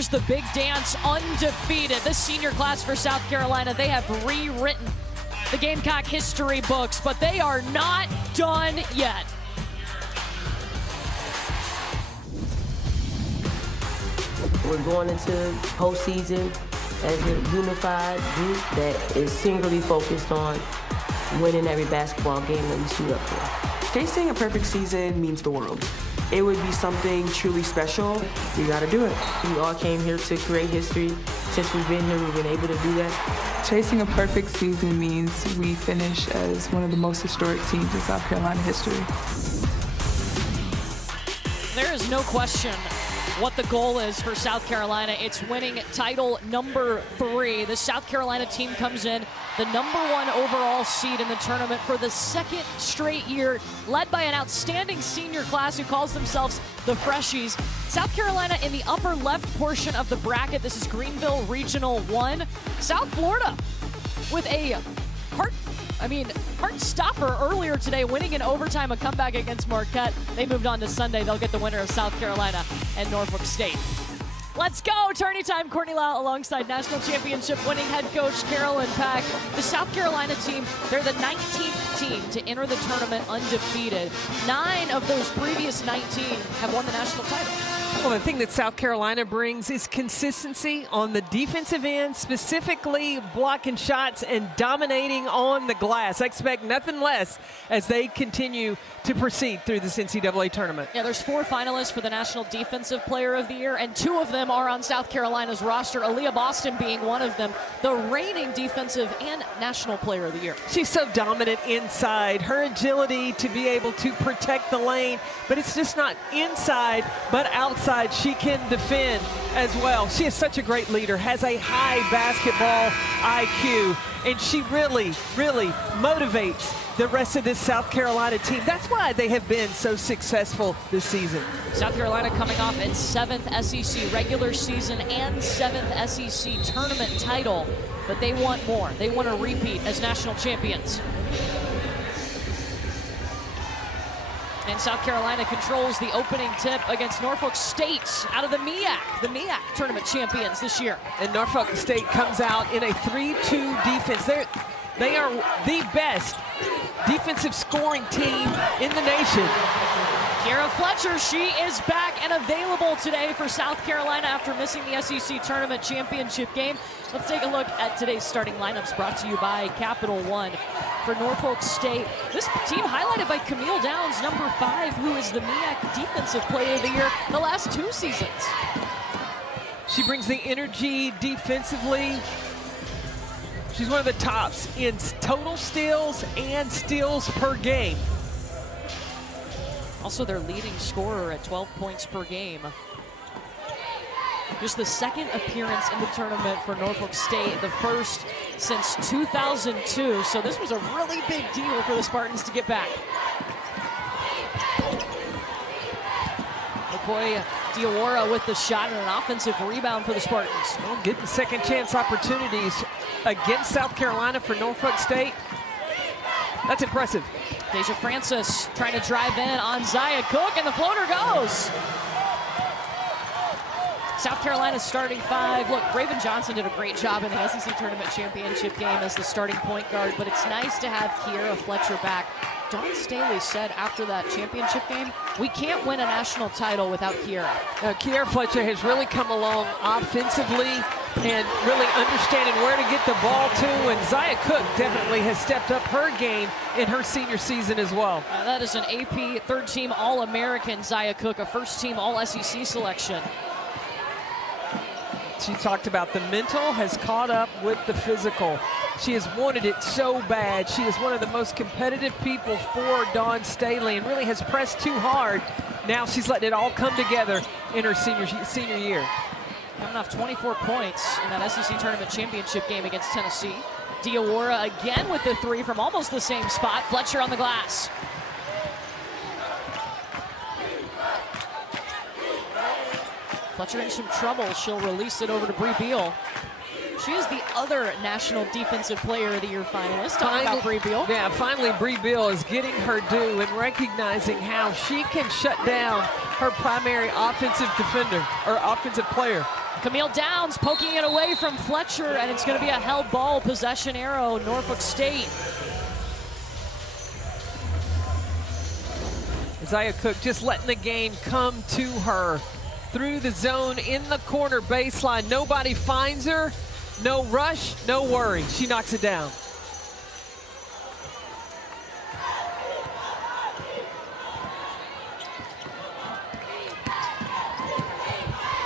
enters the big dance undefeated. This senior class for South Carolina, they have rewritten the Gamecock history books, but they are not done yet. We're going into postseason as a unified group that is singularly focused on winning every basketball game that we suit up for. Chasing a perfect season means the world. It would be something truly special. We gotta do it. We all came here to create history. Since we've been here, we've been able to do that. Chasing a perfect season means we finish as one of the most historic teams in South Carolina history. There is no question what the goal is for South Carolina. It's winning title number 3. The South Carolina team comes in the #1 overall seed in the tournament for the second straight year, led by an outstanding senior class who calls themselves the Freshies. South Carolina in the upper left portion of the bracket. This is Greenville Regional 1. South Florida with a heart stopper earlier today, winning in overtime, a comeback against Marquette. They moved on to Sunday. They'll get the winner of South Carolina and Norfolk State. Let's go, tourney time. Courtney Lau alongside national championship winning head coach Carolyn Pack. The South Carolina team, they're the 19th team to enter the tournament undefeated. 9 of those previous 19 have won the national title. Well, the thing that South Carolina brings is consistency on the defensive end, specifically blocking shots and dominating on the glass. I expect nothing less as they continue to proceed through this NCAA tournament. Yeah, there's 4 finalists for the National Defensive Player of the Year, and 2 of them are on South Carolina's roster, Aaliyah Boston being one of them, the reigning Defensive and National Player of the Year. She's so dominant inside. Her agility to be able to protect the lane, but it's just not inside, but outside. She can defend as well. She is such a great leader, has a high basketball IQ, and she really, really motivates the rest of this South Carolina team. That's why they have been so successful this season. South Carolina coming off its 7th SEC regular season and 7th SEC tournament title, but they want more. They want to repeat as national champions. And South Carolina controls the opening tip against Norfolk State out of the MEAC tournament champions this year. And Norfolk State comes out in a 3-2 defense. They are the best defensive scoring team in the nation. Kiera Fletcher, she is back and available today for South Carolina after missing the SEC Tournament Championship game. Let's take a look at today's starting lineups brought to you by Capital One. For Norfolk State, this team highlighted by Camille Downs, #5, who is the MEAC Defensive Player of the Year the last 2 seasons. She brings the energy defensively. She's one of the tops in total steals and steals per game. Also their leading scorer at 12 points per game. Just the 2nd appearance in the tournament for Norfolk State, the 1st since 2002. So this was a really big deal for the Spartans to get back. McCoy Diawara with the shot and an offensive rebound for the Spartans. Well, getting second chance opportunities against South Carolina for Norfolk State. That's impressive. Deja Francis trying to drive in on Zaya Cook, and the floater goes. South Carolina's starting 5. Look, Raven Johnson did a great job in the SEC Tournament Championship game as the starting point guard, but it's nice to have Kiera Fletcher back. Dawn Staley said after that championship game, we can't win a national title without Kiera. Kiera Fletcher has really come along offensively and really understanding where to get the ball to, and Zaya Cook definitely has stepped up her game in her senior season as well. That is an AP 3rd-team All-American Zaya Cook, a 1st-team All-SEC selection. She talked about the mental has caught up with the physical. She has wanted it so bad. She is one of the most competitive people for Dawn Staley and really has pressed too hard. Now she's letting it all come together in her senior year. Coming off 24 points in that SEC Tournament Championship game against Tennessee. Diawara again with the 3 from almost the same spot. Fletcher on the glass. Fletcher in some trouble. She'll release it over to Bree Beal. She is the other National Defensive Player of the Year finalist. Talking about Bree Beal. Yeah, finally Bree Beal is getting her due and recognizing how she can shut down her primary offensive defender or offensive player. Camille Downs poking it away from Fletcher, and it's going to be a held ball, possession arrow, Norfolk State. Isaiah Cook just letting the game come to her through the zone in the corner baseline. Nobody finds her. No rush, no worry. She knocks it down.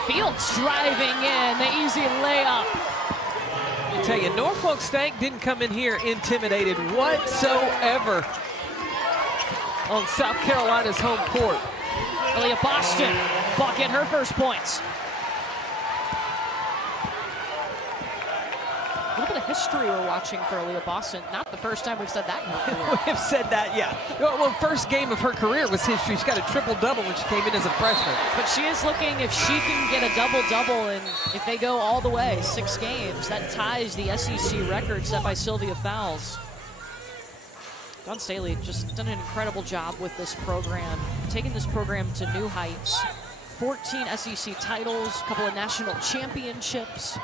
Fields driving in, the easy layup. I tell you, Norfolk State didn't come in here intimidated whatsoever on South Carolina's home court. Aaliyah Boston, bucket her first points. A little bit of history we're watching for Aaliyah Boston. Not the first time we've said that in her career. We have said that, yeah. Well, first game of her career was history. She got a triple-double when she came in as a freshman. But she is looking, if she can get a double-double, and if they go all the way, 6 games, that ties the SEC record set by Sylvia Fowles. Dawn Staley just done an incredible job with this program, taking this program to new heights. 14 SEC titles, a couple of national championships.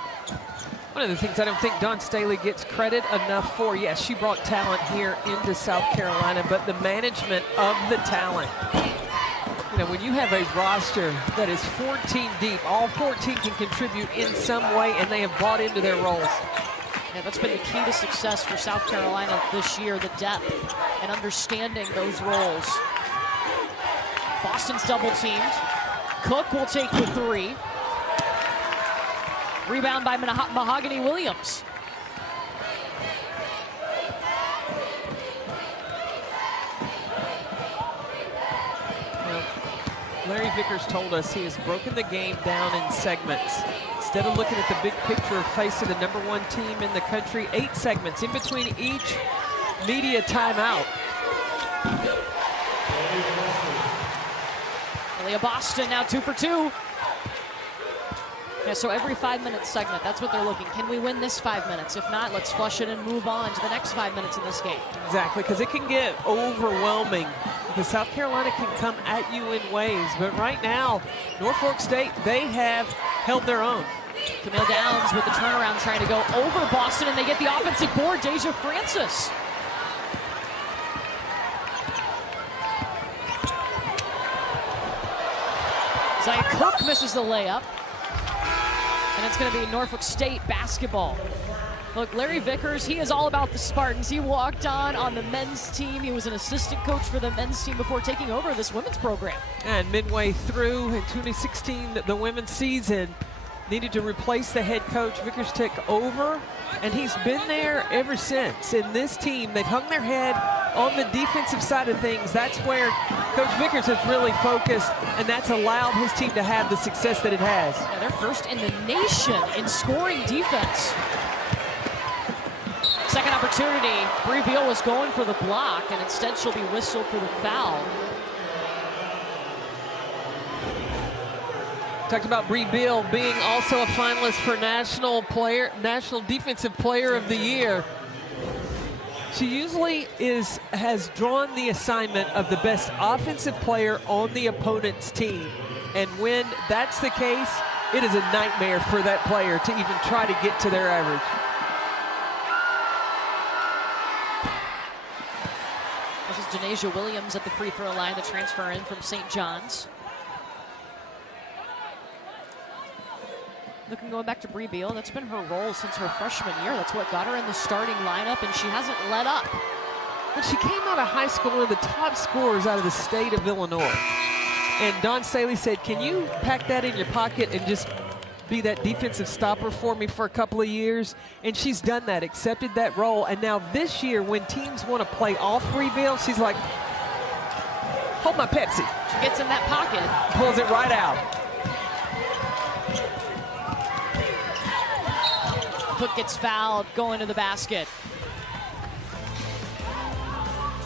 One of the things I don't think Dawn Staley gets credit enough for, yes, she brought talent here into South Carolina, but the management of the talent. You know, when you have a roster that is 14 deep, all 14 can contribute in some way, and they have bought into their roles. Yeah, that's been the key to success for South Carolina this year, the depth and understanding those roles. Boston's double teamed. Cook will take the 3. Rebound by Mahogany Williams. Now, Larry Vickers told us he has broken the game down in segments. Instead of looking at the big picture of facing the #1 team in the country, 8 segments in between each media timeout. Aaliyah Boston now 2 for 2. Yeah, so every 5-minute segment, that's what they're looking. Can we win this 5 minutes? If not, let's flush it and move on to the next 5 minutes in this game. Exactly, because it can get overwhelming because South Carolina can come at you in waves. But right now, Norfolk State, they have held their own. Camille Downs with the turnaround trying to go over Boston, and they get the offensive board, Deja Francis. Isaiah Cook misses the layup. And it's going to be Norfolk State basketball. Look, Larry Vickers, he is all about the Spartans. He walked on the men's team. He was an assistant coach for the men's team before taking over this women's program. And midway through in 2016, the women's season, needed to replace the head coach. Vickers took over, and he's been there ever since. In this team, they've hung their head on the defensive side of things. That's where Coach Vickers has really focused, and that's allowed his team to have the success that it has. Yeah, they're first in the nation in scoring defense. Second opportunity, Bree Beal was going for the block, and instead she'll be whistled for the foul. Talked about Bree Beal being also a finalist for National Defensive Player of the Year. She usually has drawn the assignment of the best offensive player on the opponent's team. And when that's the case, it is a nightmare for that player to even try to get to their average. This is Janasia Williams at the free throw line to transfer in from St. John's. Going back to Bree Beal, that's been her role since her freshman year. That's what got her in the starting lineup, and she hasn't let up. But she came out of high school one of the top scorers out of the state of Illinois. And Dawn Staley said, can you pack that in your pocket and just be that defensive stopper for me for a couple of years? And she's done that, accepted that role. And now this year, when teams want to play off Bree Beal, she's like, hold my Pepsi. She gets in that pocket. Pulls it right out. Cook gets fouled, going to the basket.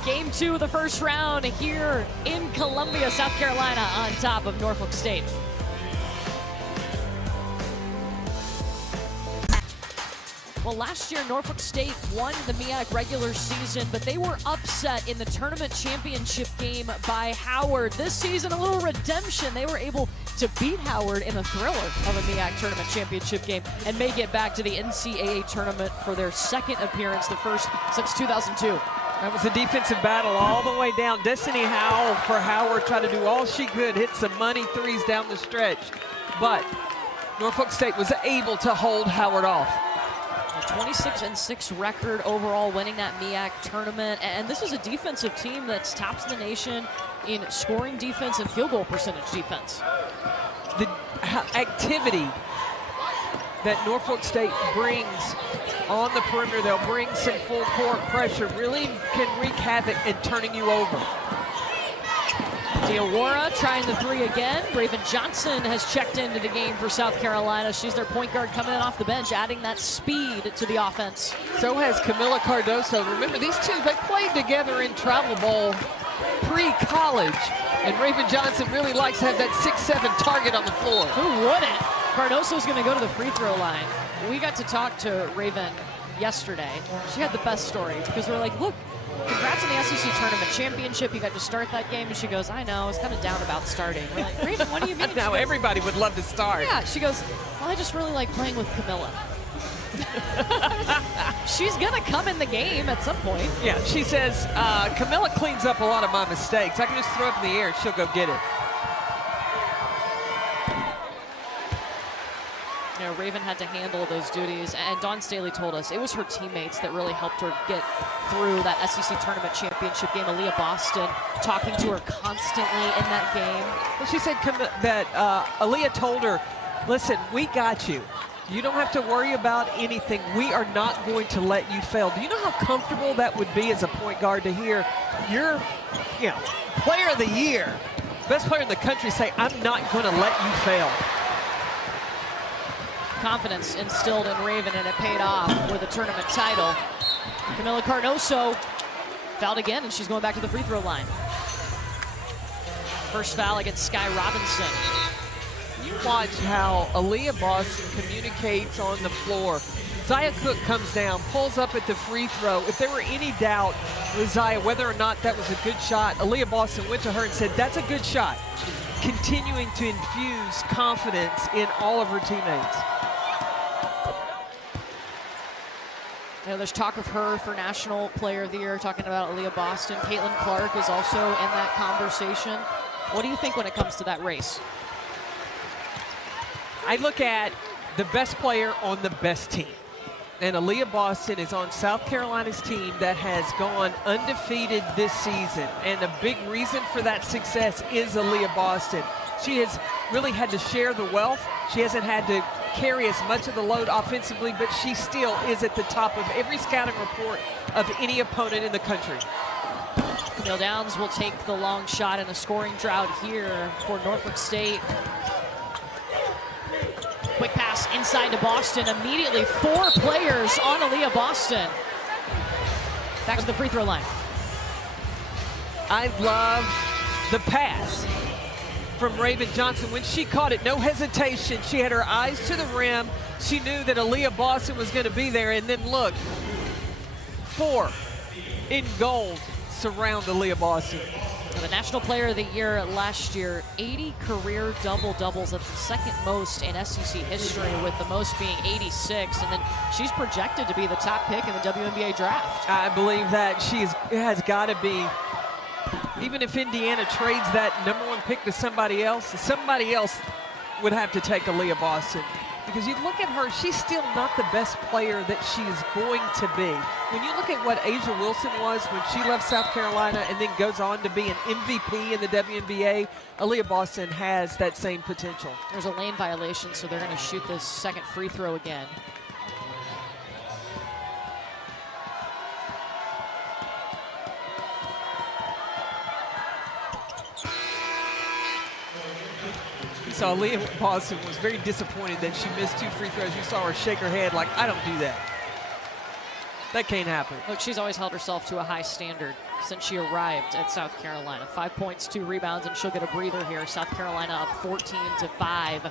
Game 2 of the first round here in Columbia, South Carolina, on top of Norfolk State. Well, last year, Norfolk State won the MEAC regular season, but they were upset in the tournament championship game by Howard. This season, a little redemption. They were able to beat Howard in the thriller of a MEAC tournament championship game and may get back to the NCAA tournament for their second appearance, the first since 2002. That was a defensive battle all the way down. Destiny Howell for Howard tried to do all she could, hit some money threes down the stretch. But Norfolk State was able to hold Howard off. A 26-6 record overall, winning that MEAC tournament. And this is a defensive team that's tops the nation in scoring defense and field goal percentage defense. The activity that Norfolk State brings on the perimeter, they'll bring some full court pressure, really can wreak havoc in turning you over. Diawara trying the three again. Raven Johnson has checked into the game for South Carolina. She's their point guard coming in off the bench, adding that speed to the offense. So has Camila Cardoso. Remember, these two, they played together in travel ball pre-college. And Raven Johnson really likes to have that 6'7" target on the floor. Who wouldn't? Cardoso's going to go to the free throw line. We got to talk to Raven yesterday. She had the best story because we're like, look, congrats on the SEC Tournament Championship. You got to start that game. And she goes, I know, I was kind of down about starting. We're like, Raven, what do you mean? Now goes, everybody would love to start. Yeah, she goes, well, I just really like playing with Camila. She's going to come in the game at some point. Yeah, she says, Camila cleans up a lot of my mistakes. I can just throw it in the air and she'll go get it. You know, Raven had to handle those duties, and Dawn Staley told us it was her teammates that really helped her get through that SEC Tournament Championship game. Aaliyah Boston talking to her constantly in that game. Well, she said that Aaliyah told her, listen, we got you. You don't have to worry about anything. We are not going to let you fail. Do you know how comfortable that would be as a point guard to hear your, player of the year, best player in the country say, I'm not going to let you fail? Confidence instilled in Raven, and it paid off with a tournament title. Camila Cardoso fouled again, and she's going back to the free throw line. First foul against Sky Robinson. You watch how Aaliyah Boston communicates on the floor. Zaya Cook comes down, pulls up at the free throw. If there were any doubt with Zaya whether or not that was a good shot, Aaliyah Boston went to her and said, that's a good shot. Continuing to infuse confidence in all of her teammates. You know, there's talk of her for National Player of the Year, talking about Aaliyah Boston. Caitlin Clark is also in that conversation. What do you think when it comes to that race? I look at the best player on the best team. And Aaliyah Boston is on South Carolina's team that has gone undefeated this season. And a big reason for that success is Aaliyah Boston. She has really had to share the wealth. She hasn't had to carry as much of the load offensively, but she still is at the top of every scouting report of any opponent in the country. Camille Downs will take the long shot in a scoring drought here for Norfolk State. Quick pass inside to Boston. Immediately 4 players on Aaliyah Boston. Back to the free throw line. I love the pass from Raven Johnson. When she caught it, no hesitation. She had her eyes to the rim. She knew that Aaliyah Boston was going to be there. And then look, 4 in gold surround Aaliyah Boston. The National Player of the Year last year, 80 career double-doubles. That's the second most in SEC history, with the most being 86. And then she's projected to be the top pick in the WNBA draft. I believe that she has got to be. Even if Indiana trades that #1 pick to somebody else would have to take Aaliyah Boston. Because you look at her, she's still not the best player that she's going to be. When you look at what Asia Wilson was when she left South Carolina and then goes on to be an MVP in the WNBA, Aaliyah Boston has that same potential. There's a lane violation, so they're going to shoot this second free throw again. So Aaliyah Boston was very disappointed that she missed 2 free throws. You saw her shake her head like, I don't do that. That can't happen. Look, she's always held herself to a high standard since she arrived at South Carolina. 5 points, 2 rebounds, and she'll get a breather here. South Carolina up 14-5.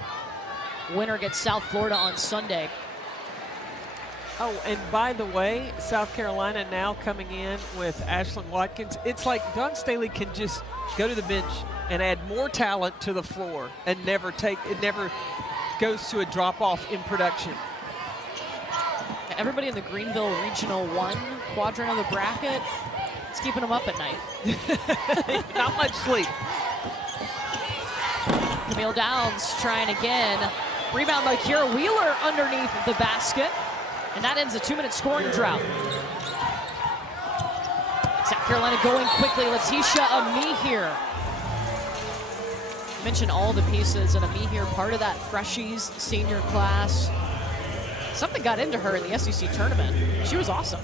Winner gets South Florida on Sunday. Oh, and by the way, South Carolina now coming in with Ashlyn Watkins. It's like Dawn Staley can just go to the bench and add more talent to the floor and it never goes to a drop-off in production. Everybody in the Greenville Regional 1 quadrant of the bracket, it's keeping them up at night. Not much sleep. Camille Downs trying again. Rebound by Kira Wheeler underneath the basket. And that ends a 2-minute scoring drought. South Carolina going quickly. Letitia Amihir. Mentioned all the pieces, and Amihir part of that Freshies senior class. Something got into her in the SEC tournament. She was awesome.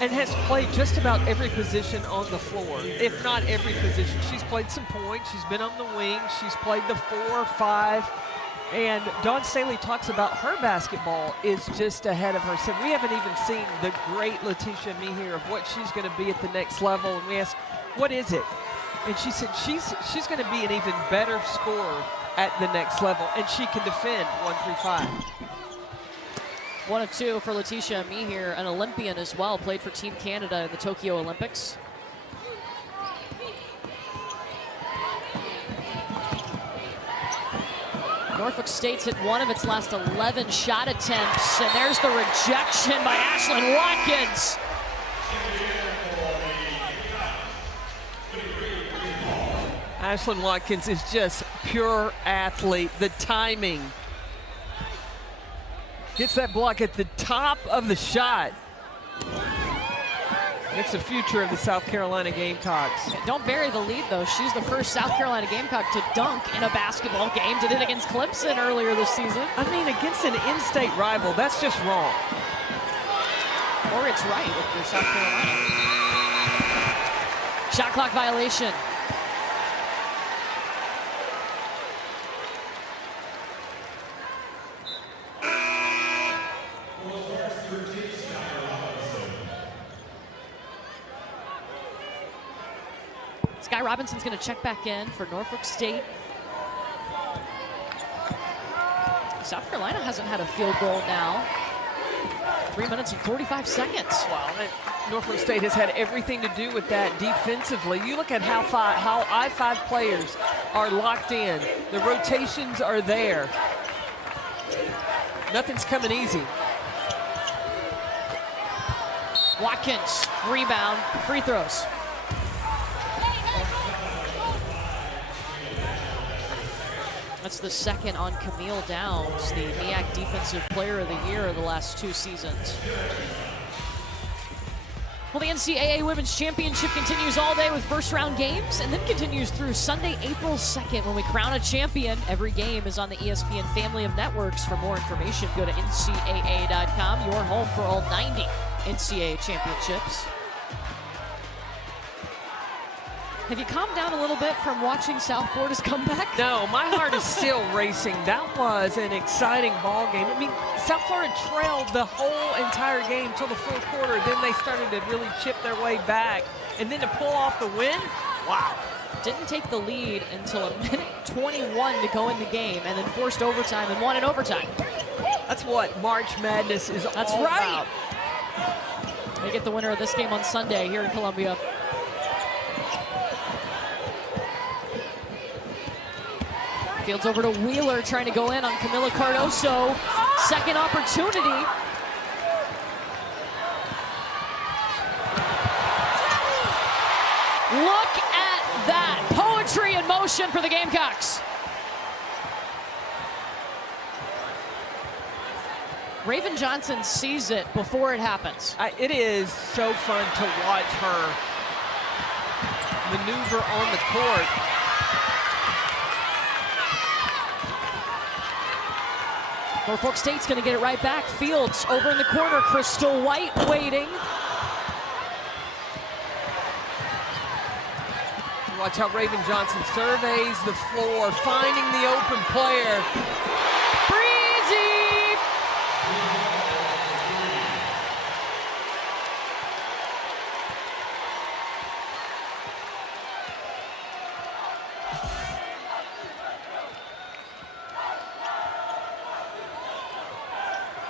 And has played just about every position on the floor, if not every position. She's played some points. She's been on the wing. She's played the 4, 5. And Dawn Staley talks about her basketball is just ahead of her. So we haven't even seen the great Letitia Amihir of what she's going to be at the next level. And we asked, what is it? And she said she's going to be an even better scorer at the next level. And she can defend 1 through 5. 1 of 2 for Letitia Amihir, an Olympian as well, played for Team Canada in the Tokyo Olympics. Norfolk State's hit 1 of its last 11 shot attempts, and there's the rejection by Ashlyn Watkins. Ashlyn Watkins is just pure athlete. The timing. Gets that block at the top of the shot. It's the future of the South Carolina Gamecocks. Don't bury the lead, though. She's the first South Carolina Gamecock to dunk in a basketball game. Did it against Clemson earlier this season. I mean, against an in-state rival, that's just wrong. Or it's right if you're South Carolina. Shot clock violation. Sky Robinson's going to check back in for Norfolk State. South Carolina hasn't had a field goal now. 3 minutes and 45 seconds. Wow, Norfolk State has had everything to do with that defensively. You look at how I-5 players are locked in. The rotations are there. Nothing's coming easy. Watkins, rebound, free throws. That's the second on Camille Downs, the MEAC Defensive Player of the Year of the last 2 seasons. Well, the NCAA Women's Championship continues all day with first-round games and then continues through Sunday, April 2nd when we crown a champion. Every game is on the ESPN family of networks. For more information, go to ncaa.com, your home for all 90 NCAA championships. Have you calmed down a little bit from watching South Florida's comeback? No, my heart is still racing. That was an exciting ball game. I mean, South Florida trailed the whole entire game till the fourth quarter. Then they started to really chip their way back. And then to pull off the win, wow. Didn't take the lead until 1:21 to go in the game, and then forced overtime and won in overtime. That's what March Madness is all about. That's right. They get the winner of this game on Sunday here in Columbia. Fields over to Wheeler, trying to go in on Camila Cardoso. Second opportunity. Look at that. Poetry in motion for the Gamecocks. Raven Johnson sees it before it happens. It is so fun to watch her maneuver on the court. Norfolk State's going to get it right back. Fields over in the corner. Crystal White waiting. Watch how Raven Johnson surveys the floor, finding the open player. Breezy!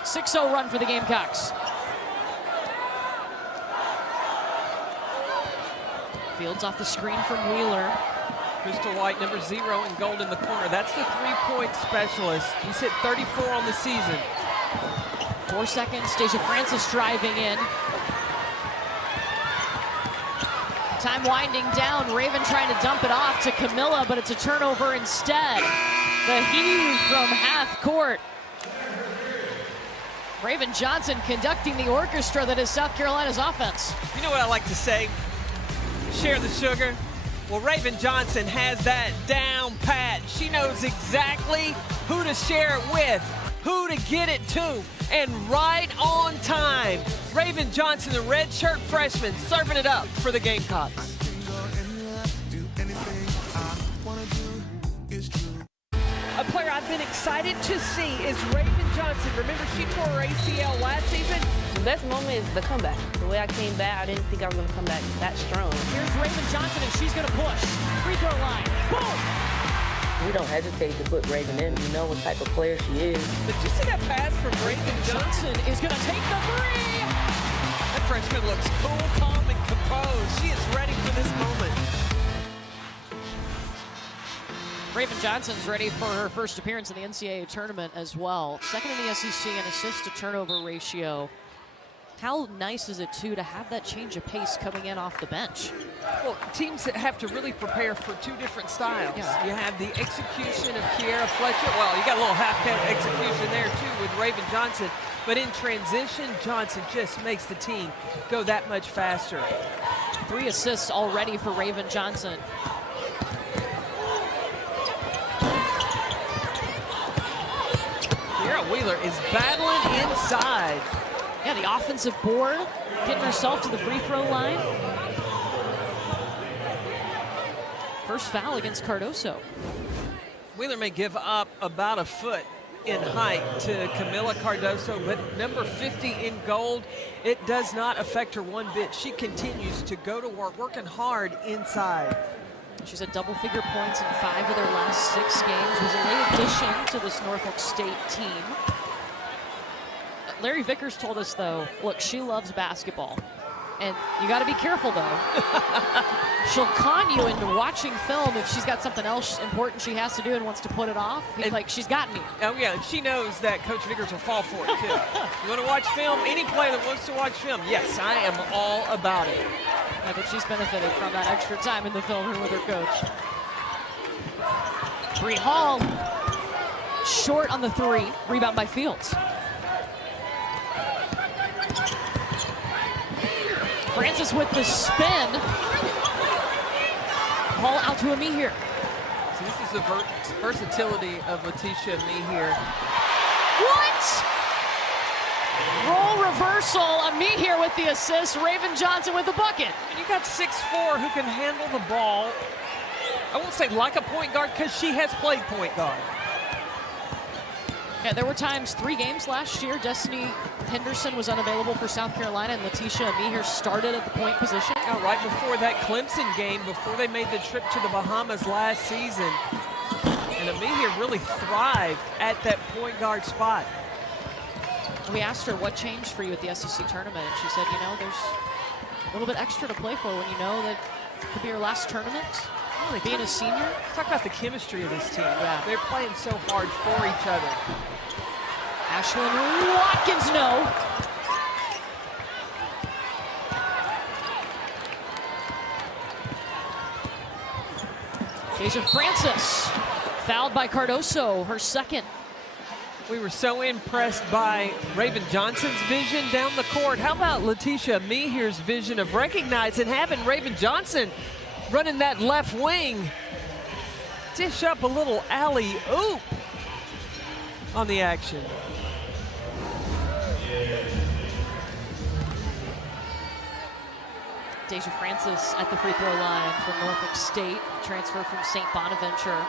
6-0 run for the Gamecocks. Fields off the screen from Wheeler. Crystal White, number 0 in gold in the corner. That's the three-point specialist. He's hit 34 on the season. 4 seconds, Stacia Francis driving in. Time winding down, Raven trying to dump it off to Camilla, but it's a turnover instead. The heave from half court. Raven Johnson conducting the orchestra that is South Carolina's offense. You know what I like to say? Share the sugar. Well, Raven Johnson has that down pat. She knows exactly who to share it with, who to get it to, and right on time. Raven Johnson, the redshirt freshman, serving it up for the Gamecocks. A player I've been excited to see is Raven Johnson. Remember, she tore her ACL last season. The best moment is the comeback. The way I came back, I didn't think I was going to come back that strong. Here's Raven Johnson, and she's going to push. Free throw line. Boom! We don't hesitate to put Raven in. We know what type of player she is. Did you see that pass from Raven Johnson? Johnson is going to take the three. That freshman looks cool, calm, and composed. She is ready for this moment. Raven Johnson's ready for her first appearance in the NCAA tournament as well. Second in the SEC in assist to turnover ratio. How nice is it, too, to have that change of pace coming in off the bench? Well, teams that have to really prepare for two different styles. Yeah. You have the execution of Kiera Fletcher. Well, you got a little half-cat execution there, too, with Raven Johnson. But in transition, Johnson just makes the team go that much faster. 3 assists already for Raven Johnson. Kiera Wheeler is battling inside. Yeah, the offensive board, getting herself to the free throw line. First foul against Cardoso. Wheeler may give up about a foot in height to Camilla Cardoso, but number 50 in gold, it does not affect her one bit. She continues to go to work, working hard inside. She's had double-figure points in 5 of their last 6 games. Was a late addition to this Norfolk State team. Larry Vickers told us, though, look, she loves basketball. And you got to be careful, though. She'll con you into watching film if she's got something else important she has to do and wants to put it off. He's like, she's got me. Oh, yeah, she knows that Coach Vickers will fall for it, too. You want to watch film? Any player that wants to watch film, yes, I am all about it. I bet she's benefited from that extra time in the film room with her coach. Bree Hall, short on the 3. Rebound by Fields. Francis with the spin. Hall out to Amihir. So this is the versatility of Letitia Amihir. What? Roll reversal. Amihir with the assist. Raven Johnson with the bucket. And you got 6'4" who can handle the ball. I won't say like a point guard because she has played point guard. Yeah, there were times 3 games last year. Destiny Henderson was unavailable for South Carolina, and Letitia Amihir started at the point position. Yeah, right before that Clemson game, before they made the trip to the Bahamas last season. And Amihir really thrived at that point guard spot. We asked her what changed for you at the SEC tournament, and she said, you know, there's a little bit extra to play for when you know that it could be your last tournament. Really, being a senior. Talk about the chemistry of this team. Yeah. They're playing so hard for each other. Ashlyn Watkins, no. Deja Francis, fouled by Cardoso, her second. We were so impressed by Raven Johnson's vision down the court. How about Letitia Amihir's vision of recognizing having Raven Johnson running that left wing? Dish up a little alley-oop on the action. Deja Francis at the free throw line from Norfolk State, transfer from St. Bonaventure.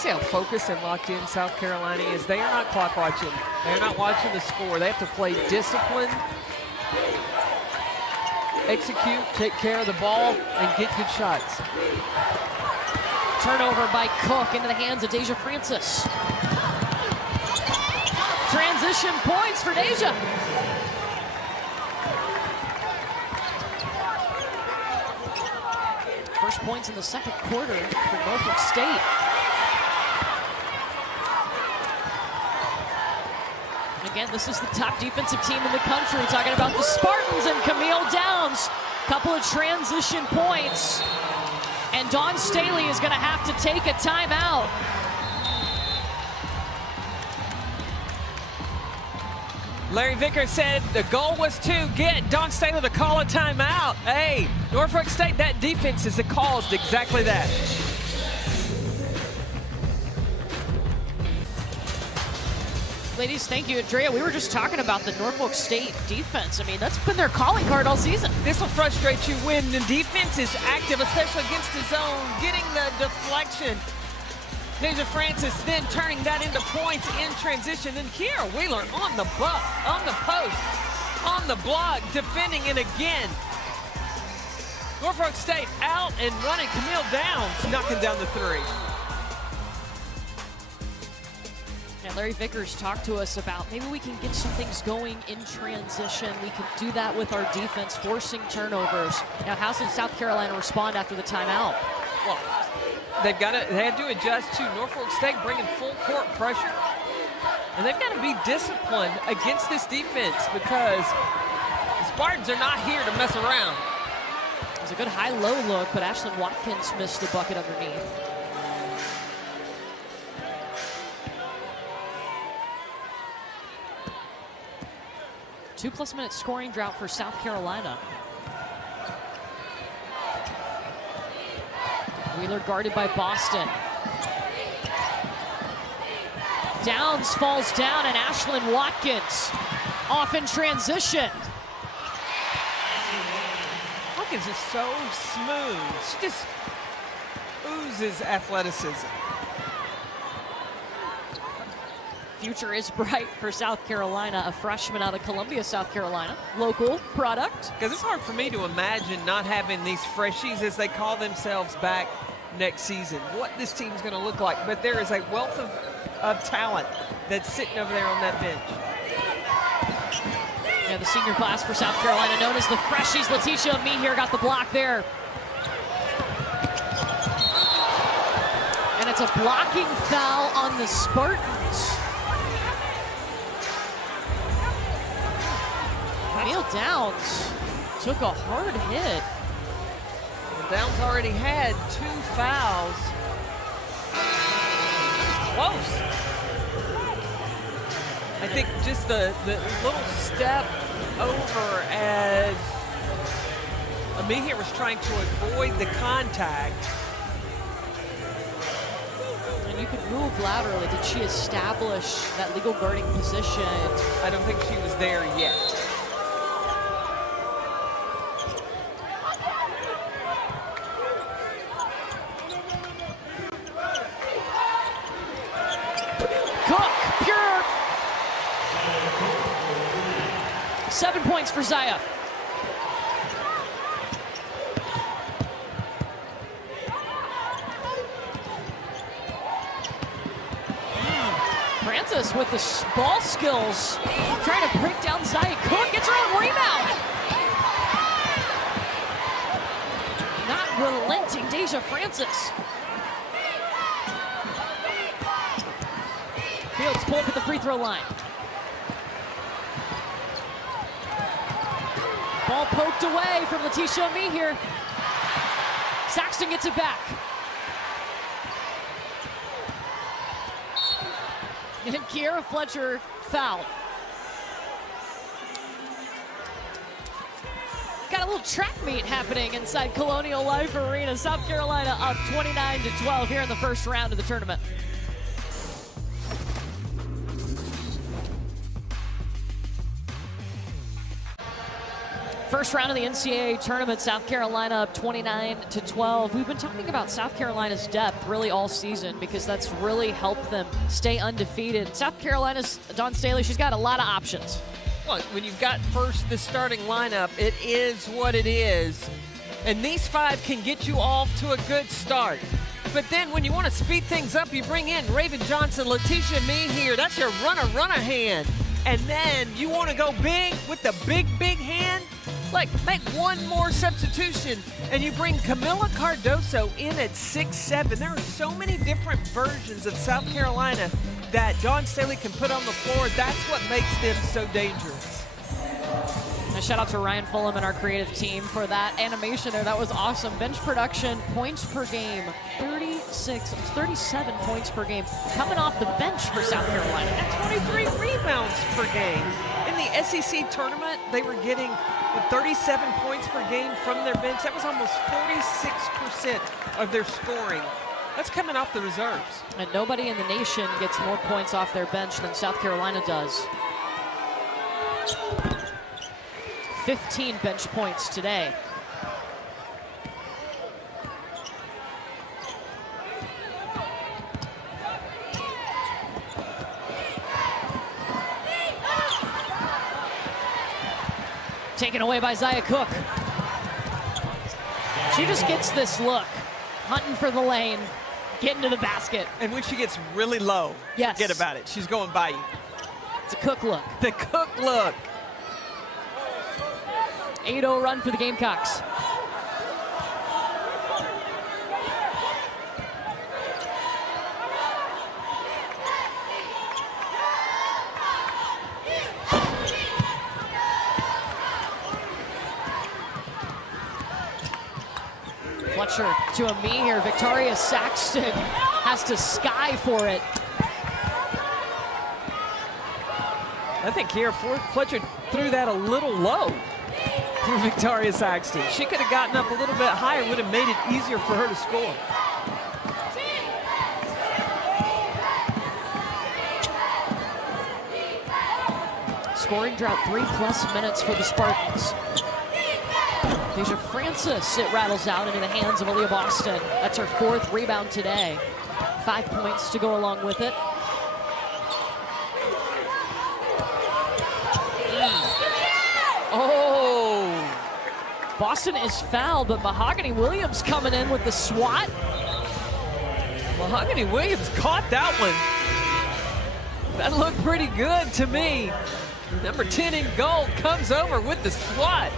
see how focused and locked in South Carolina is. They are not clock watching. They're not watching the score. They have to play discipline, execute, take care of the ball, and get good shots. Turnover by Cook into the hands of Deja Francis. Transition points for Deja. First points in the second quarter for Norfolk State. Again, this is the top defensive team in the country. Talking about the Spartans and Camille Downs. Couple of transition points. And Dawn Staley is going to have to take a timeout. Larry Vickers said the goal was to get Dawn Staley to call a timeout. Hey, Norfolk State, that defense has caused exactly that. Ladies, thank you. Andrea, we were just talking about the Norfolk State defense. I mean, that's been their calling card all season. This will frustrate you when the defense is active, especially against the zone, getting the deflection. Deja Francis then turning that into points in transition. Then Kiera Wheeler on the post, on the block, defending, and again, Norfolk State out and running. Camille Downs knocking down the three. And Larry Vickers talked to us about maybe we can get some things going in transition. We can do that with our defense, forcing turnovers. Now, how does South Carolina respond after the timeout? Well, they had to adjust to Norfolk State bringing full court pressure. And they've got to be disciplined against this defense because the Spartans are not here to mess around. It was a good high-low look, but Ashlyn Watkins missed the bucket underneath. Two-plus minute scoring drought for South Carolina. Wheeler guarded by Boston. Downs falls down, and Ashlyn Watkins off in transition. Watkins is so smooth. She just oozes athleticism. Future is bright for South Carolina, a freshman out of Columbia, South Carolina. Local product. Because it's hard for me to imagine not having these freshies, as they call themselves, back next season. What this team's going to look like. But there is a wealth of talent that's sitting over there on that bench. Yeah, the senior class for South Carolina, known as the Freshies. Letitia Mehier got the block there. And it's a blocking foul on the Spartans. Camille Downs took a hard hit. Downs already had 2 fouls. Close. I think just the little step over as Mehier was trying to avoid the contact. And you could move laterally. Did she establish that legal guarding position? I don't think she was there yet. Cook, pure. 7 points for Zaya. Francis with the ball skills, trying to break down Zaya. Cook gets her own rebound. Not relenting, Deja Francis. Fields pull up at the free throw line. Ball poked away from Letitia Mehier. Saxton gets it back. And Kiera Fletcher fouled. Got a little track meet happening inside Colonial Life Arena. South Carolina up 29-12 here in the first round of the tournament. First round of the NCAA tournament, South Carolina up 29-12. We've been talking about South Carolina's depth really all season because that's really helped them stay undefeated. South Carolina's Dawn Staley, she's got a lot of options. Look, when you've got first the starting lineup, it is what it is. And these 5 can get you off to a good start. But then when you want to speed things up, you bring in Raven Johnson, Letitia Mee here. That's your runner hand. And then you want to go big with the big hand. Like, make one more substitution, and you bring Camila Cardoso in at 6'7". There are so many different versions of South Carolina that Dawn Staley can put on the floor. That's what makes them so dangerous. A shout out to Ryan Fulham and our creative team for that animation there. That was awesome. Bench production, points per game, 37 points per game coming off the bench for South Carolina. And 23 rebounds per game. In the SEC tournament, they were getting 37 points per game from their bench. That was almost 46% of their scoring. That's coming off the reserves. And nobody in the nation gets more points off their bench than South Carolina does. 15 bench points today. Taken away by Zia Cook. She just gets this look, hunting for the lane, getting to the basket. And when she gets really low, yes, forget about it. She's going by you. It's a Cook look. The Cook look. 8-0 run for the Gamecocks. Fletcher to a Mee here. Victoria Saxton has to sky for it. I think here Fletcher threw that a little low for Victoria Saxton. She could have gotten up a little bit higher, would have made it easier for her to score. Scoring drought, 3+ minutes for the Spartans. Deja Francis, it rattles out into the hands of Aaliyah Boston. That's her 4th rebound today. 5 points to go along with it. Oh! Boston is fouled, but Mahogany Williams coming in with the swat. Mahogany Williams caught that one. That looked pretty good to me. Number 10 in gold comes over with the swat.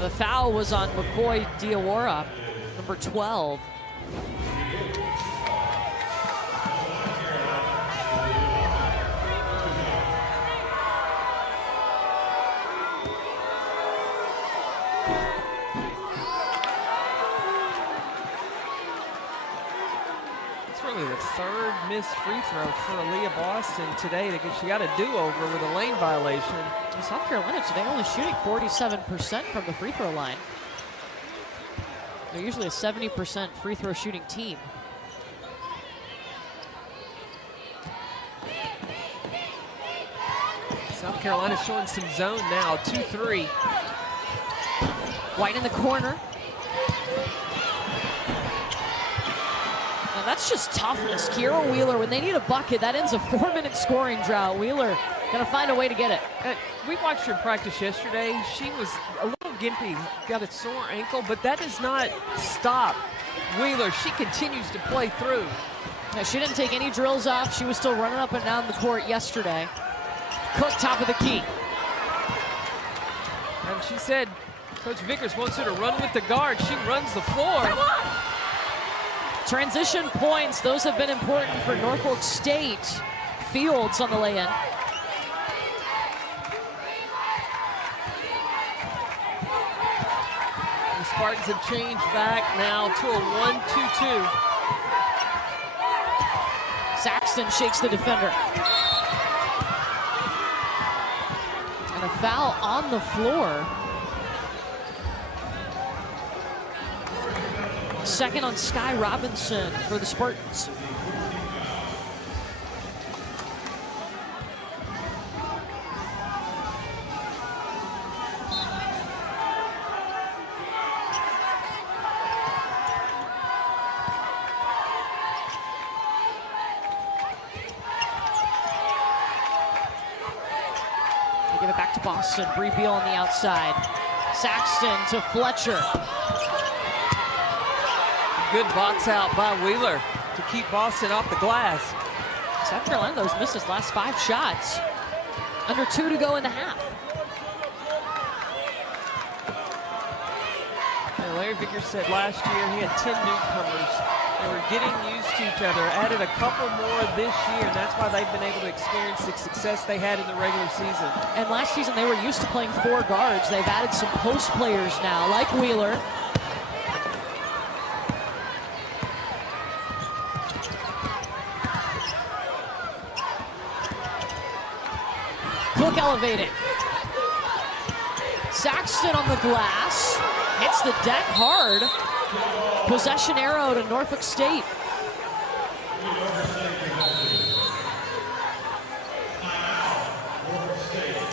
The foul was on McCoy Diawara, number 12. It's really the 3rd missed free throw for Aaliyah Boston today. She got a do-over with a lane violation. South Carolina today only shooting 47% from the free throw line. They're usually a 70% free throw shooting team. South Carolina's showing some zone now, 2-3. White in the corner. Now that's just toughness. Kiera Wheeler, when they need a bucket, that ends a 4-minute scoring drought. Wheeler gonna find a way to get it. We watched her practice yesterday. She was a little gimpy, got a sore ankle, but that does not stop Wheeler. She continues to play through. Now, she didn't take any drills off. She was still running up and down the court yesterday. Cook, top of the key. And she said Coach Vickers wants her to run with the guard. She runs the floor. Transition points, those have been important for Norfolk State. Fields on the lay-in. The Spartans have changed back now to a 1-2-2. Saxton shakes the defender. And a foul on the floor. Second on Sky Robinson for the Spartans. Boston. Bree Beal on the outside. Saxton to Fletcher. Good box out by Wheeler to keep Boston off the glass. South Carolina, though, has missed his last 5 shots. Under 2 to go in the half. And Larry Vickers said last year he had 10 newcomers. They were getting used to each other, added a couple more this year, and that's why they've been able to experience the success they had in the regular season. And last season, they were used to playing 4 guards. They've added some post players now, like Wheeler. Cook elevating. Saxton on the glass. Hits the deck hard. Possession arrow to Norfolk State.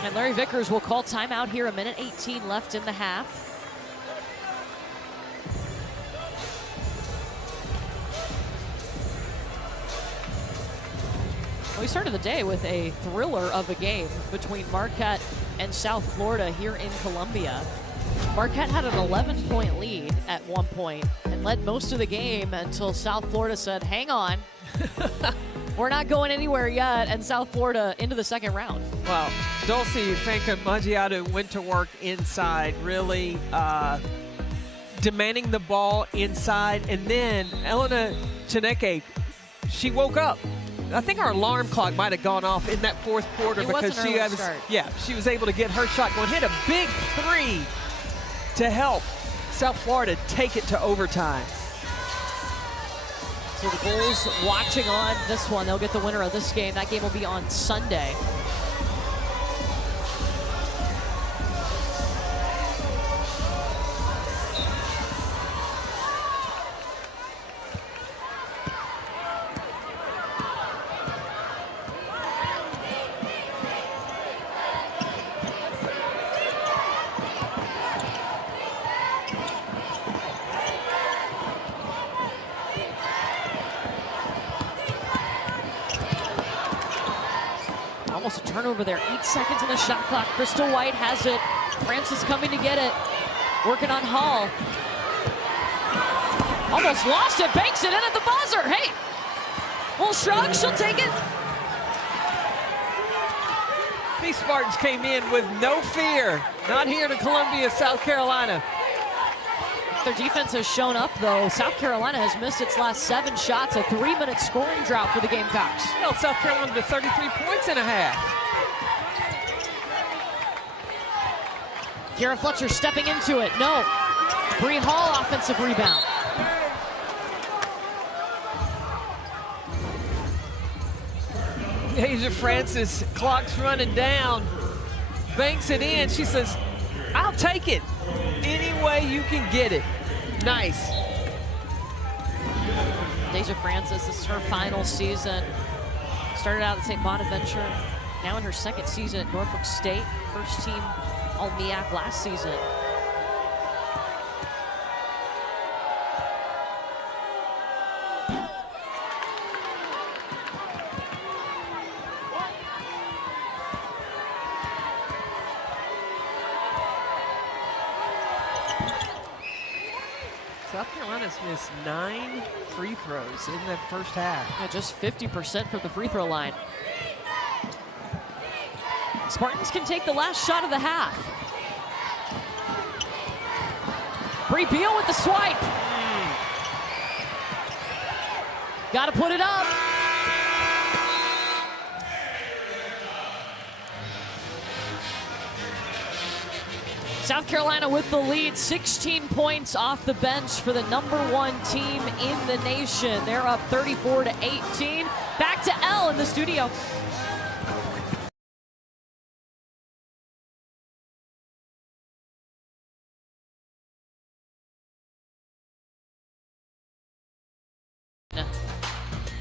And Larry Vickers will call timeout here, 1:18 left in the half. We started the day with a thriller of a game between Marquette and South Florida here in Columbia. Marquette had an 11-point lead at one point and led most of the game until South Florida said, hang on, we're not going anywhere yet, and South Florida into the second round. Well, Dulcie Fanka-Maggiato went to work inside, really demanding the ball inside, and then Elena Chineke, she woke up. I think our alarm clock might have gone off in that fourth quarter because she was able to get her shot going. Hit a big 3 to help South Florida take it to overtime. So the Bulls watching on this one. They'll get the winner of this game. That game will be on Sunday. Almost a turnover there. 8 seconds on the shot clock. Crystal White has it. Francis coming to get it. Working on Hall. Almost lost it. Banks it in at the buzzer. Hey, little shrug. She'll take it. These Spartans came in with no fear. Not here to Columbia, South Carolina. Their defense has shown up, though. South Carolina has missed its last 7 shots, a 3-minute scoring drought for the Gamecocks. Held South Carolina to 33 points in a half. Kira Fletcher stepping into it. No. Bree Hall offensive rebound. Asia Francis, clock's running down. Banks it in. She says, I'll take it any way you can get it. Nice. Deja Francis, this is her final season. Started out at St. Bonaventure, now in her 2nd season at Norfolk State. First team All-MEAC last season. South Carolina's missed 9 free throws in that first half. Yeah, just 50% from the free throw line. Spartans can take the last shot of the half. Bree Beal with the swipe. Got to put it up. South Carolina with the lead, 16 points off the bench for the #1 team in the nation. They're up 34-18. Back to Elle in the studio.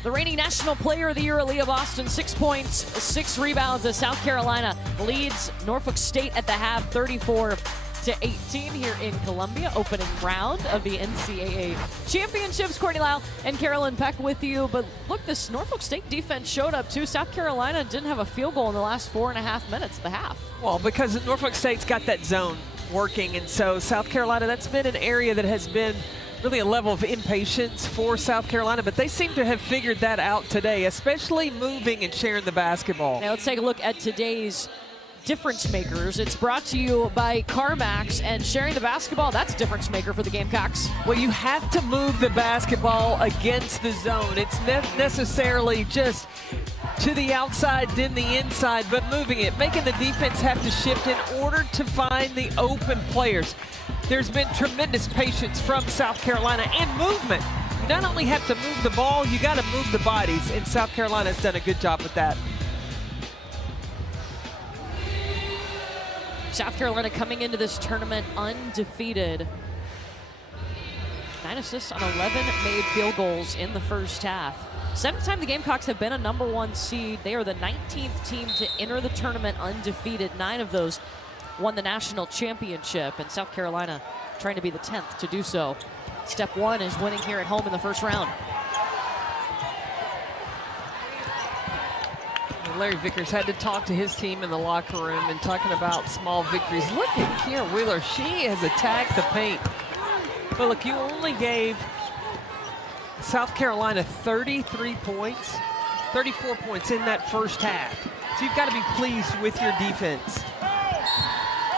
The reigning National Player of the Year, Aaliyah Boston, 6 points, 6 rebounds as South Carolina leads Norfolk State at the half, 34 to 18 here in Columbia, opening round of the NCAA Championships. Courtney Lau and Carolyn Peck with you. But look, this Norfolk State defense showed up too. South Carolina didn't have a field goal in the last 4.5 minutes, the half. Well, because Norfolk State's got that zone working, and so South Carolina, that's been an area that has been really a level of impatience for South Carolina, but they seem to have figured that out today, especially moving and sharing the basketball. Now let's take a look at today's difference makers. It's brought to you by CarMax, and sharing the basketball, that's difference maker for the Gamecocks. Well, you have to move the basketball against the zone. It's not necessarily just to the outside, then the inside, but moving it, making the defense have to shift in order to find the open players. There's been tremendous patience from South Carolina and movement. You not only have to move the ball, you got to move the bodies, and South Carolina's done a good job with that. South Carolina coming into this tournament undefeated. 9 assists on 11 made field goals in the first half. 7th time the Gamecocks have been a #1 seed. They are the 19th team to enter the tournament undefeated. 9 of those won the national championship, and South Carolina trying to be the 10th to do so. Step 1 is winning here at home in the first round. Larry Vickers had to talk to his team in the locker room and talking about small victories. Look at Kiera Wheeler. She has attacked the paint. But look, you only gave South Carolina 33 points, 34 points in that first half. So you've got to be pleased with your defense.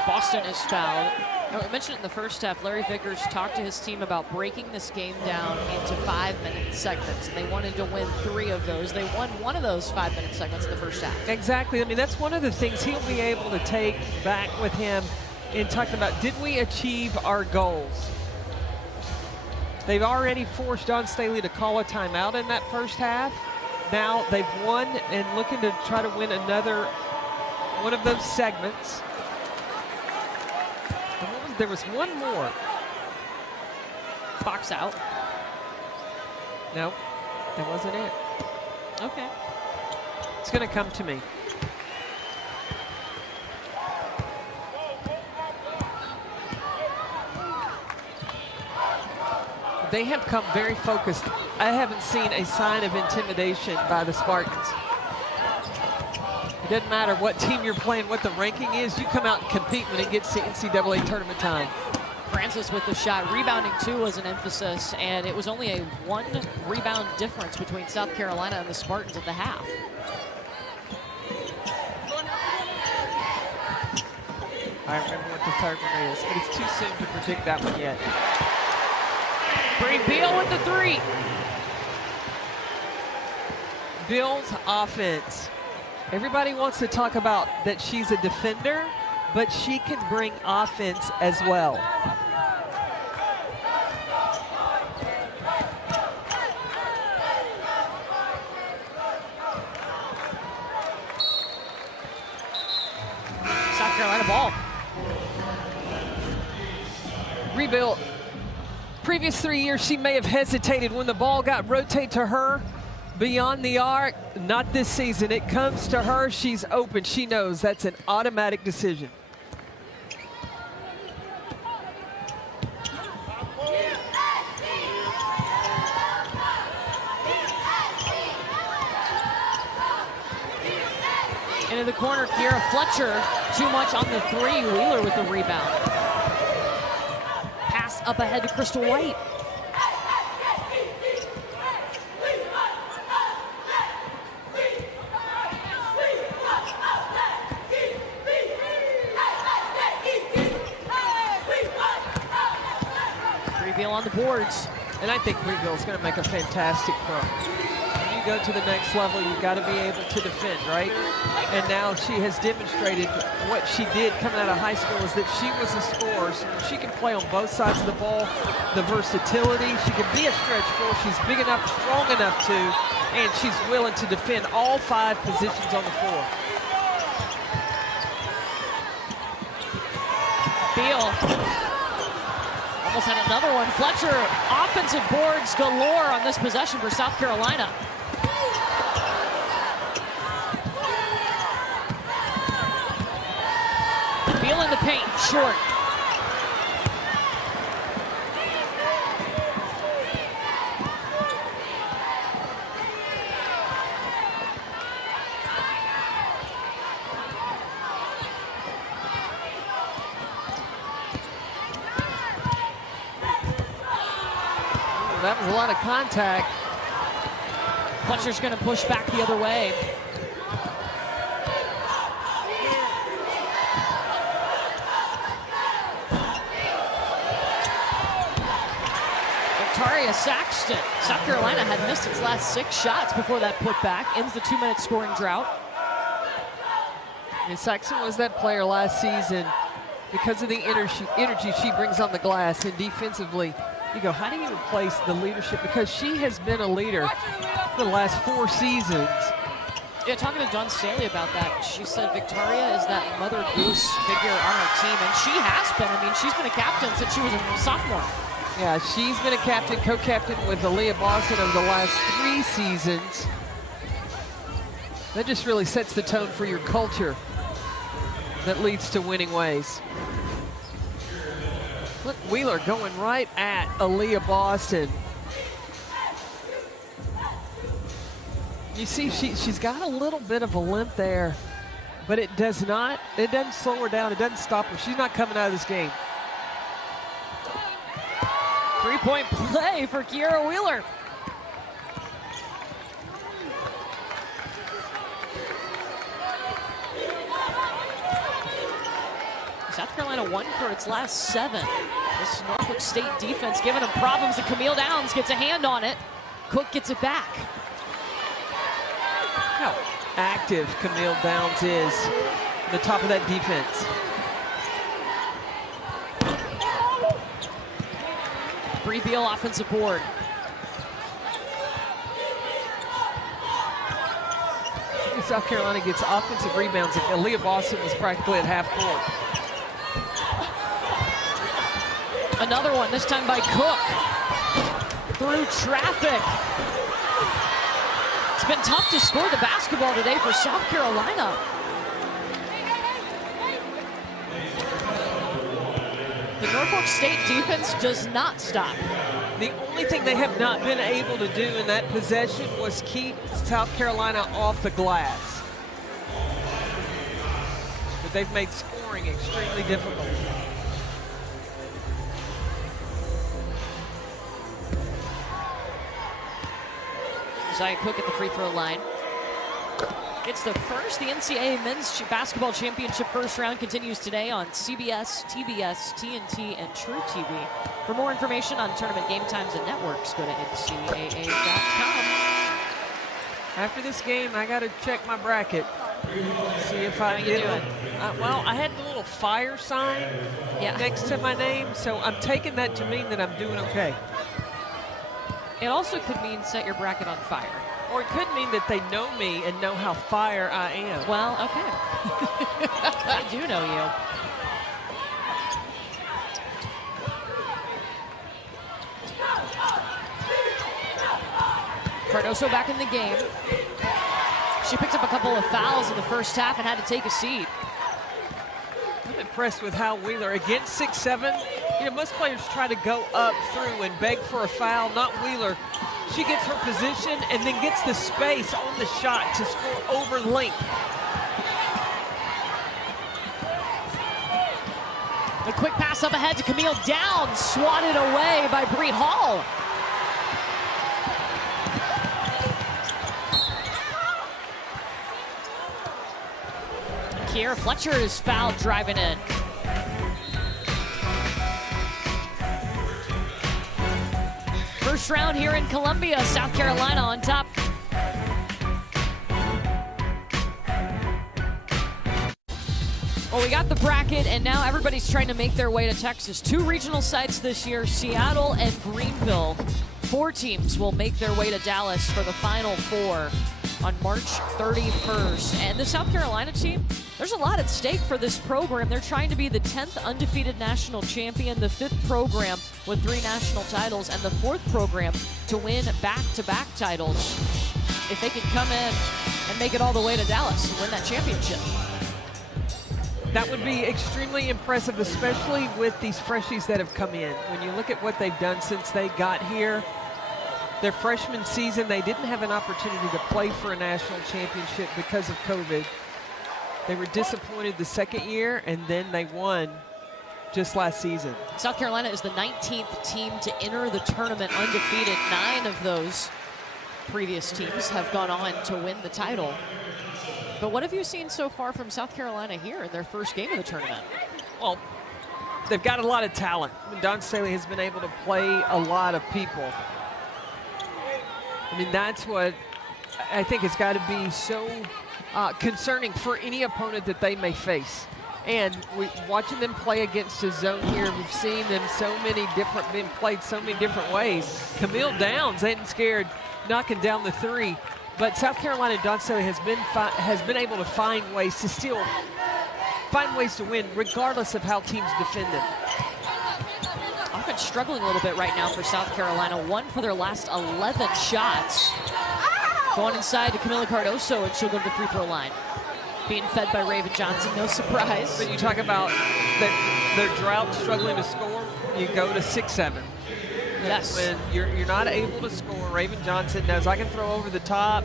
Boston is fouled. Now, we mentioned it in the first half, Larry Vickers talked to his team about breaking this game down into 5-minute segments. And they wanted to win 3 of those. They won 1 of those 5-minute segments in the first half. Exactly. I mean, that's one of the things he'll be able to take back with him in talking about, did we achieve our goals? They've already forced John Staley to call a timeout in that first half. Now they've won and looking to try to win another one of those segments. There was one more. Box out. No, that wasn't it. Okay. It's going to come to me. They have come very focused. I haven't seen a sign of intimidation by the Spartans. It doesn't matter what team you're playing, what the ranking is, you come out and compete when it gets to NCAA tournament time. Francis with the shot. Rebounding too was an emphasis, and it was only a 1 rebound difference between South Carolina and the Spartans at the half. I remember what the third one is, but it's too soon to predict that one yet. Bree Beal with the 3. Beal's offense. Everybody wants to talk about that she's a defender, but she can bring offense as well. South Carolina ball. Rebuilt. Previous 3 years, she may have hesitated when the ball got rotated to her beyond the arc. Not this season. It comes to her. She's open. She knows that's an automatic decision. Into the corner, Kiera Fletcher, too much on the 3. Wheeler with the rebound. Pass up ahead to Crystal White. Reveal on the boards. And I think Reveal's going to make a fantastic pro. When you go to the next level, you've got to be able to defend, right? And now she has demonstrated what she did coming out of high school is that she was a scorer. So she can play on both sides of the ball, the versatility. She can be a stretch four. She's big enough, strong enough to, and she's willing to defend all 5 positions on the floor. Beal almost had another one. Fletcher, offensive boards galore on this possession for South Carolina. Beal in the paint, short. that was a lot of contact. Fletcher's going to push back the other way. Victoria Saxton. South Carolina had missed its last 6 shots before that putback. Ends the 2-minute scoring drought. And Saxton was that player last season because of the energy she brings on the glass, and defensively, you go, how do you replace the leadership? Because she has been a leader for the last 4 seasons. Yeah, talking to John Staley about that, she said Victoria is that Mother Goose figure on her team, and she has been. I mean, she's been a captain since she was a sophomore. Yeah, she's been a captain, co-captain with Aaliyah Boston over the last 3 seasons. That just really sets the tone for your culture that leads to winning ways. Look, Wheeler going right at Aaliyah Boston. You see, she's got a little bit of a limp there, but it doesn't slow her down, it doesn't stop her. She's not coming out of this game. 3-point play for Kiera Wheeler. South Carolina won for its last 7. This Norfolk State defense giving them problems, and Camille Downs gets a hand on it. Cook gets it back. How active Camille Downs is at the top of that defense. Bree Beal offensive board. South Carolina gets offensive rebounds. Aaliyah Boston was practically at half court. Another one, this time by Cook. Through traffic. It's been tough to score the basketball today for South Carolina. The Norfolk State defense does not stop. The only thing they have not been able to do in that possession was keep South Carolina off the glass. But they've made scoring extremely difficult. Isaiah Cook at the free throw line. It's the first. The NCAA Men's Basketball Championship first round continues today on CBS, TBS, TNT, and True TV. For more information on tournament game times and networks, go to ncaa.com. After this game, I got to check my bracket. See if I get it. Well, I had the little fire sign next to my name, so I'm taking that to mean that I'm doing okay. It also could mean set your bracket on fire. Or it could mean that they know me and know how fire I am. Well, okay. I do know you. Cardoso back in the game. She picked up a couple of fouls in the first half and had to take a seat. I'm impressed with how Wheeler, against 6'7", most players try to go up through and beg for a foul, not Wheeler. She gets her position and then gets the space on the shot to score over length. The quick pass up ahead to Camille Downs, swatted away by Bree Hall. Kiera Fletcher is fouled driving in. First round here in Columbia, South Carolina on top. Well, we got the bracket, and now everybody's trying to make their way to Texas. 2 regional sites this year, Seattle and Greenville. 4 teams will make their way to Dallas for the Final 4 on March 31st. And the South Carolina team, there's a lot at stake for this program. They're trying to be the 10th undefeated national champion, the 5th program with 3 national titles, and the 4th program to win back-to-back titles. If they can come in and make it all the way to Dallas and win that championship. That would be extremely impressive, especially with these freshies that have come in. When you look at what they've done since they got here, their freshman season, they didn't have an opportunity to play for a national championship because of COVID. They were disappointed the second year, and then they won just last season. South Carolina is the 19th team to enter the tournament undefeated. 9 of those previous teams have gone on to win the title. But what have you seen so far from South Carolina here in their first game of the tournament? Well, they've got a lot of talent. Dawn Staley has been able to play a lot of people. I mean, that's what I think has got to be so concerning for any opponent that they may face. And watching them play against a zone here, we've seen them been played so many different ways. Camille Downs ain't scared knocking down the 3, but South Carolina, Dawn Staley has been able to find ways to win regardless of how teams defend them. Offense struggling a little bit right now for South Carolina. 1 for their last 11 shots. Going inside to Camila Cardoso, and she'll go to the free throw line. Being fed by Raven Johnson, no surprise. But you talk about their drought, struggling to score, you go to 6-7. Yes. When you're not able to score, Raven Johnson knows I can throw over the top,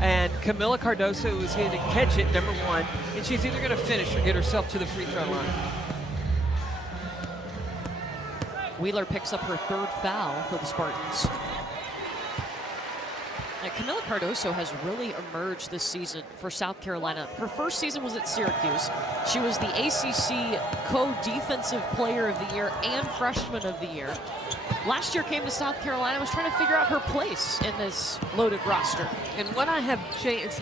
and Camila Cardoso is going to catch it, number 1, and she's either going to finish or get herself to the free throw line. Wheeler picks up her 3rd foul for the Spartans. Now, Camila Cardoso has really emerged this season for South Carolina. Her first season was at Syracuse. She was the ACC co-defensive player of the year and freshman of the year. Last year came to South Carolina, was trying to figure out her place in this loaded roster. And what I have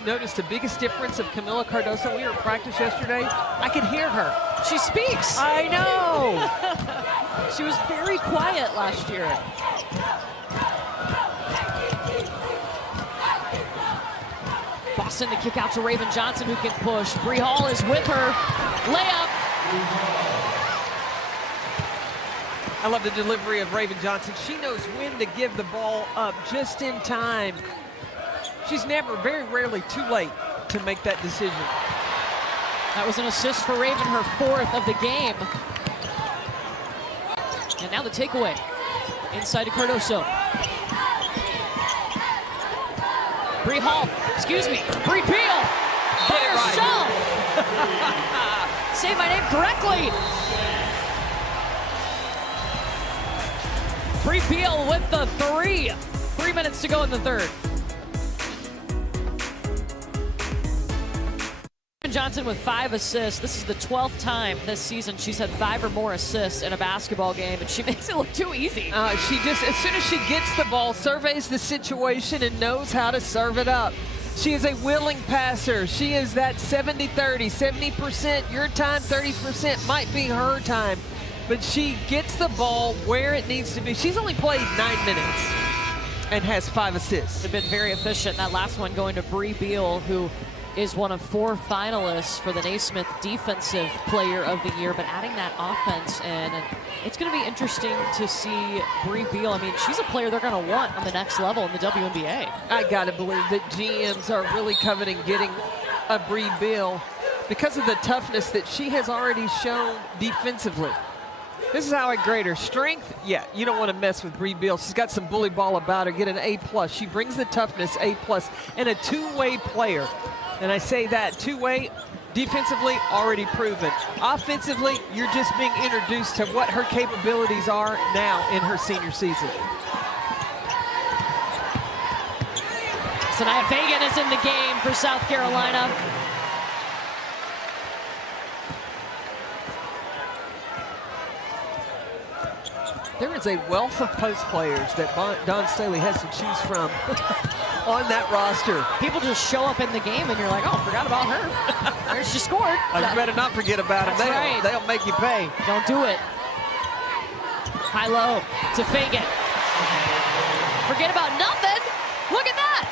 noticed the biggest difference of Camila Cardoso, we were at practice yesterday, I could hear her. She speaks. I know. She was very quiet last year. Boston to kick out to Raven Johnson, who can push. Bree Hall is with her. Layup. I love the delivery of Raven Johnson. She knows when to give the ball up just in time. She's very rarely too late to make that decision. That was an assist for Raven, her 4th of the game. And now the takeaway. Inside to Cardoso. Bree Hall, Bree Beal by herself. Say my name correctly. Bree Beal with the 3. 3 minutes to go in the 3rd. Johnson with 5 assists. This is the 12th time this season she's had 5 or more assists in a basketball game, and she makes it look too easy. She just, as soon as she gets the ball, surveys the situation and knows how to serve it up. She is a willing passer. She is that 70-30, 70% your time, 30% might be her time. But she gets the ball where it needs to be. She's only played 9 minutes and has 5 assists. They've been very efficient. That last one going to Bree Beal, who is one of 4 finalists for the Naismith Defensive Player of the Year, but adding that offense in, and it's going to be interesting to see Bree Beal. I mean, she's a player they're going to want on the next level in the WNBA. I got to believe that GMs are really coveting getting a Bree Beal because of the toughness that she has already shown defensively. This is how I grade her. Strength, yeah, you don't want to mess with Bree Beal. She's got some bully ball about her. Get an A+. She brings the toughness, A+, and a two-way player. And I say that, two-way, defensively, already proven. Offensively, you're just being introduced to what her capabilities are now in her senior season. Sanaya Fagan is in the game for South Carolina. There is a wealth of post players that Dawn Staley has to choose from on that roster. People just show up in the game and you're like, oh, forgot about her. There she scored. You better not forget about them. They'll make you pay. Don't do it. High-low to Fagan. Forget about nothing. Look at that.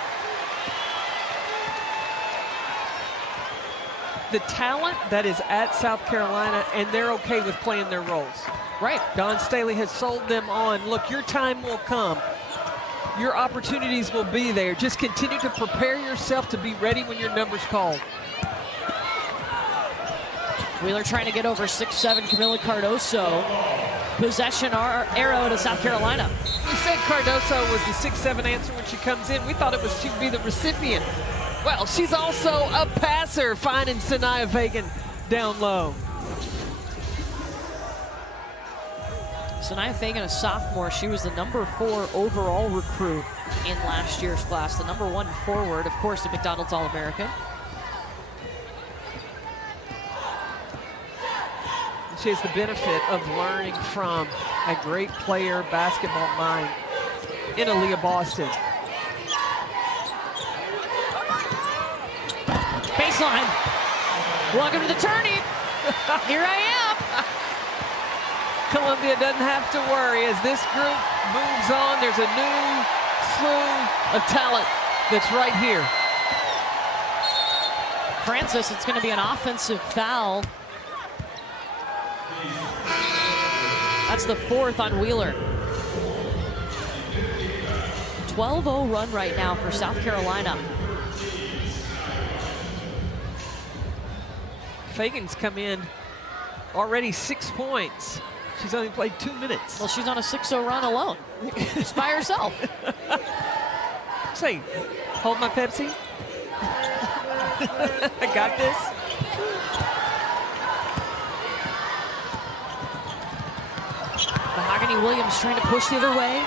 The talent that is at South Carolina, and they're okay with playing their roles. Right. Dawn Staley has sold them on, look, your time will come. Your opportunities will be there. Just continue to prepare yourself to be ready when your number's called. Wheeler trying to get over 6'7", Camila Cardoso. Possession arrow to South Carolina. We said Cardoso was the 6'7" answer when she comes in. We thought it was she'd be the recipient. Well, she's also a passer, finding Sanaya Fagan down low. Sanaya Fagan, a sophomore, she was the number 4 overall recruit in last year's class, the number 1 forward, of course, the McDonald's All-American. She has the benefit of learning from a great player, basketball mind in Aaliyah Boston. Baseline. Welcome to the tourney. Here I am. Columbia doesn't have to worry as this group moves on. There's a new slew of talent that's right here. Francis, it's going to be an offensive foul. That's the 4th on Wheeler. 12-0 run right now for South Carolina. Fagan's come in already 6 points. She's only played 2 minutes. Well, she's on a 6-0 run alone. Just by herself. Say, hold my Pepsi. I got this. Mahogany Williams trying to push the other way.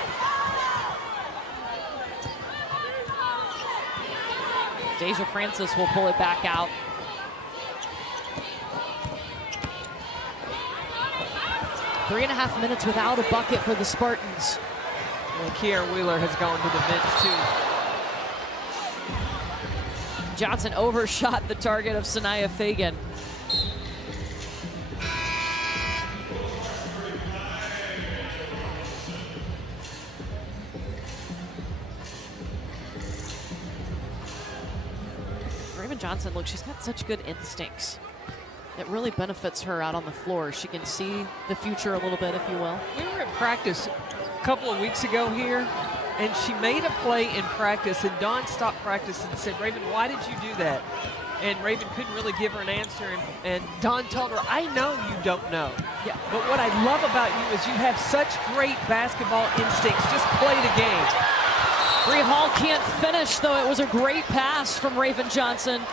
Deja Francis will pull it back out. Three and a half minutes without a bucket for the Spartans. Well, Kiara Wheeler has gone to the bench too. Johnson overshot the target of Sanaya Fagan. Raven Johnson, look, she's got such good instincts. It really benefits her out on the floor. She can see the future a little bit, if you will. We were in practice a couple of weeks ago here, and she made a play in practice, and Dawn stopped practice and said, Raven, why did you do that? And Raven couldn't really give her an answer, and Dawn told her, I know you don't know. Yeah. But what I love about you is you have such great basketball instincts. Just play the game. Bree Hall can't finish, though. It was a great pass from Raven Johnson.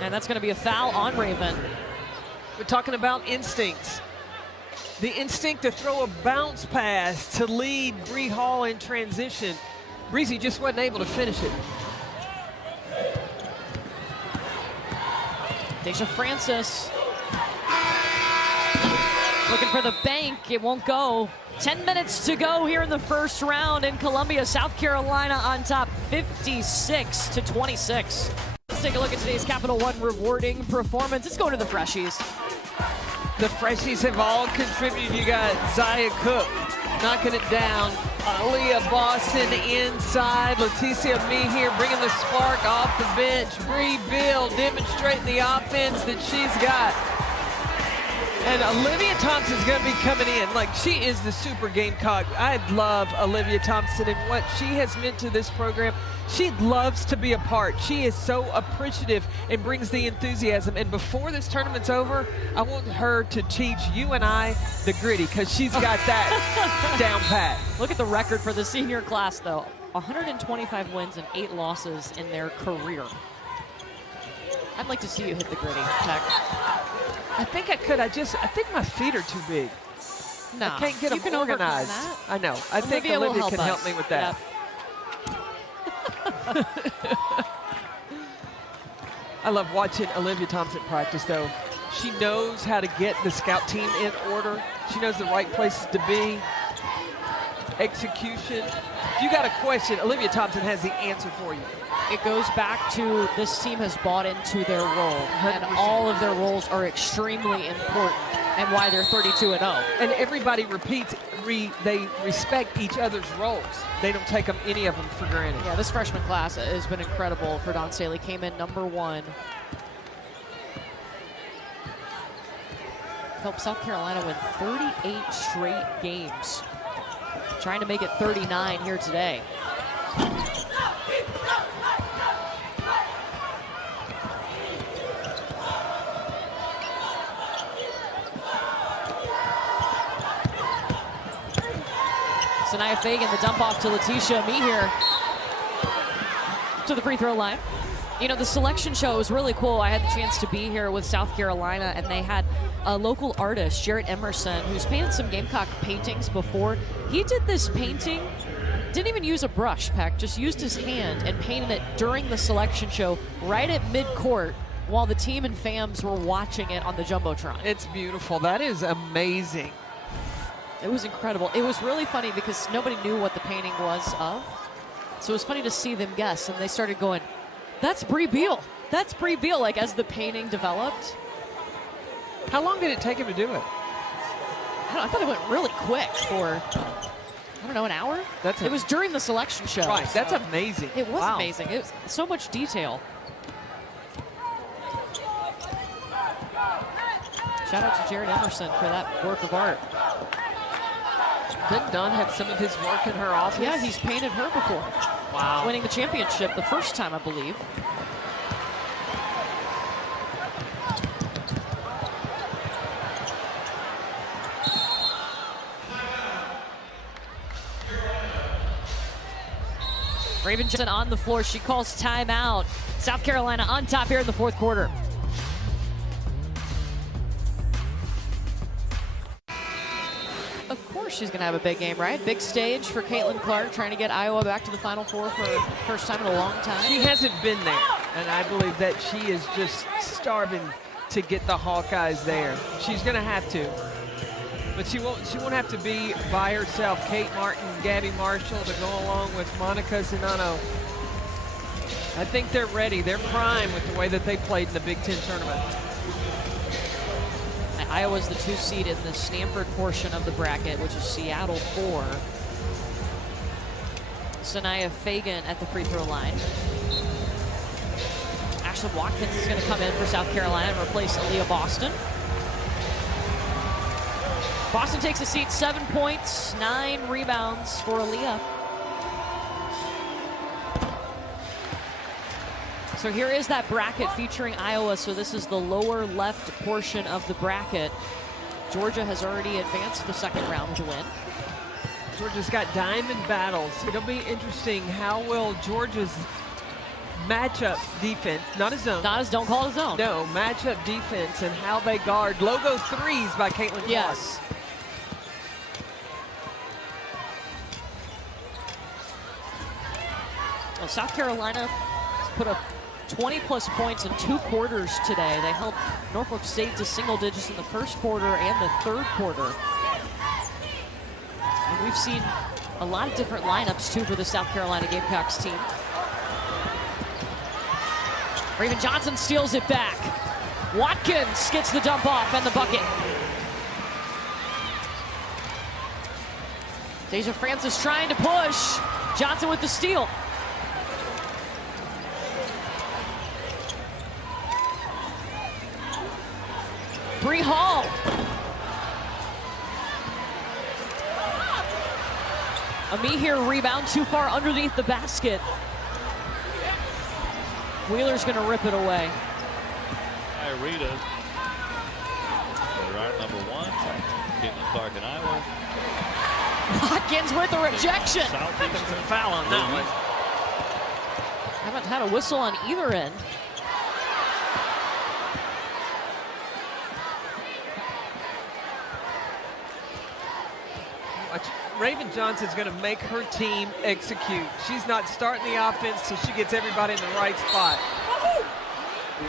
And that's going to be a foul on Raven. We're talking about instincts. The instinct to throw a bounce pass to lead Bree Hall in transition. Breezy just wasn't able to finish it. Deja Francis looking for the bank. It won't go. 10 minutes to go here in the first round in Columbia. South Carolina on top 56-26. Let's take a look at today's Capital One rewarding performance. Let's go to the Freshies. The Freshies have all contributed. You got Zaya Cook knocking it down. Aaliyah Boston inside. Leticia Mehier bringing the spark off the bench. Bree Bill demonstrating the offense that she's got. And Olivia Thompson's going to be coming in. Like, she is the super Gamecock. I love Olivia Thompson and what she has meant to this program. She loves to be a part. She is so appreciative and brings the enthusiasm. And before this tournament's over, I want her to teach you and I the gritty, because she's got that down pat. Look at the record for the senior class, though. 125 wins and 8 losses in their career. I'd like to see you hit the gritty, Tech. I think I could. I think my feet are too big. No, I can't get them organized. I know. I think Olivia can help me with that. Yep. I love watching Olivia Thompson practice, though. She knows how to get the scout team in order. She knows the right places to be. Execution. If you got a question, Olivia Thompson has the answer for you. It goes back to this team has bought into their role, 100%. and all of their roles are extremely important, and why they're 32-0. And everybody repeats, they respect each other's roles. They don't take any of them for granted. Yeah, this freshman class has been incredible for Dawn Staley. Came in #1. Helped South Carolina win 38 straight games. Trying to make it 39 here today. Sanaya Fagan, the dump off to Leticia Mehier to the free throw line. You know, the selection show was really cool. I had the chance to be here with South Carolina, and they had a local artist, Jarrett Emerson, who's painted some Gamecock paintings before. He did this painting, didn't even use a brush, Peck, just used his hand and painted it during the selection show right at mid-court while the team and fans were watching it on the Jumbotron. It's beautiful. That is amazing. It was incredible. It was really funny because nobody knew what the painting was of. So it was funny to see them guess, and they started going, "That's Bree Beal. That's Bree Beal," like as the painting developed. How long did it take him to do it? I thought it went really quick for, I don't know, an hour? It was during the selection show. Right, that's amazing. It was amazing. It was so much detail. Shout out to Jarrett Emerson for that work of art. Didn't Don have some of his work in her office? Yeah, he's painted her before. Wow. Winning the championship the first time, I believe. Raven Johnson on the floor. She calls timeout. South Carolina on top here in the fourth quarter. Of course she's going to have a big game, right? Big stage for Caitlin Clark, trying to get Iowa back to the Final Four for the first time in a long time. She hasn't been there, and I believe that she is just starving to get the Hawkeyes there. She's going to have to. But she won't have to be by herself. Kate Martin, Gabby Marshall to go along with Monica Zinano. I think they're ready. They're prime with the way that they played in the Big Ten tournament. Iowa's the 2 seed in the Stanford portion of the bracket, which is Seattle 4. Sanaya Fagan at the free throw line. Ashlyn Watkins is going to come in for South Carolina and replace Aaliyah Boston. Boston takes a seat, 7 points, 9 rebounds for Aaliyah. So here is that bracket featuring Iowa. So this is the lower left portion of the bracket. Georgia has already advanced to the second round with a win. Georgia's got diamond battles. It'll be interesting. How will Georgia's matchup defense, not a zone. Not as, don't call it a zone. No, matchup defense and how they guard logo threes by Caitlin Clark. Yes. Well, South Carolina has put up 20-plus points in 2 quarters today. They held Norfolk State to single digits in the first quarter and the third quarter. And we've seen a lot of different lineups, too, for the South Carolina Gamecocks team. Raven Johnson steals it back. Watkins gets the dump off and the bucket. Deja Francis trying to push. Johnson with the steal. Bree Hall. Amihir rebound too far underneath the basket. Wheeler's going to rip it away. Rita, number 1, Caitlin Clark in Iowa. Watkins with a rejection. Foul on that one. Haven't had a whistle on either end. Raven Johnson's going to make her team execute. She's not starting the offense till she gets everybody in the right spot.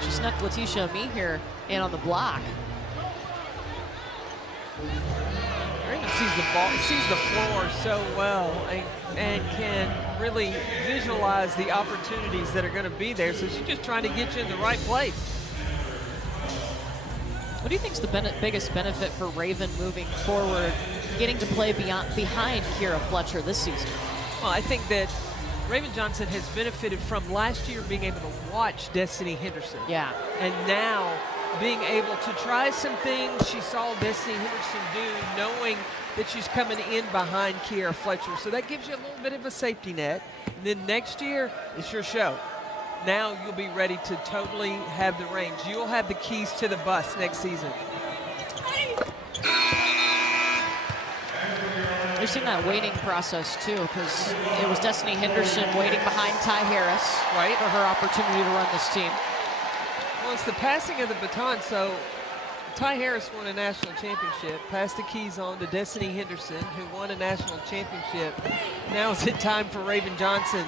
She snuck Letitia Amihir in on the block. Raven sees the ball, sees the floor so well, and can really visualize the opportunities that are going to be there. So she's just trying to get you in the right place. What do you think is the biggest benefit for Raven moving forward, getting to play behind Kira Fletcher this season? Well, I think that Raven Johnson has benefited from last year being able to watch Destiny Henderson. Yeah. And now being able to try some things she saw Destiny Henderson do, knowing that she's coming in behind Kira Fletcher. So that gives you a little bit of a safety net. And then next year, it's your show. Now you'll be ready to totally have the range. You'll have the keys to the bus next season. We've seen that waiting process too, because it was Destiny Henderson waiting behind Ty Harris for her opportunity to run this team. Well, it's the passing of the baton. So Ty Harris won a national championship, passed the keys on to Destiny Henderson, who won a national championship. Now is it time for Raven Johnson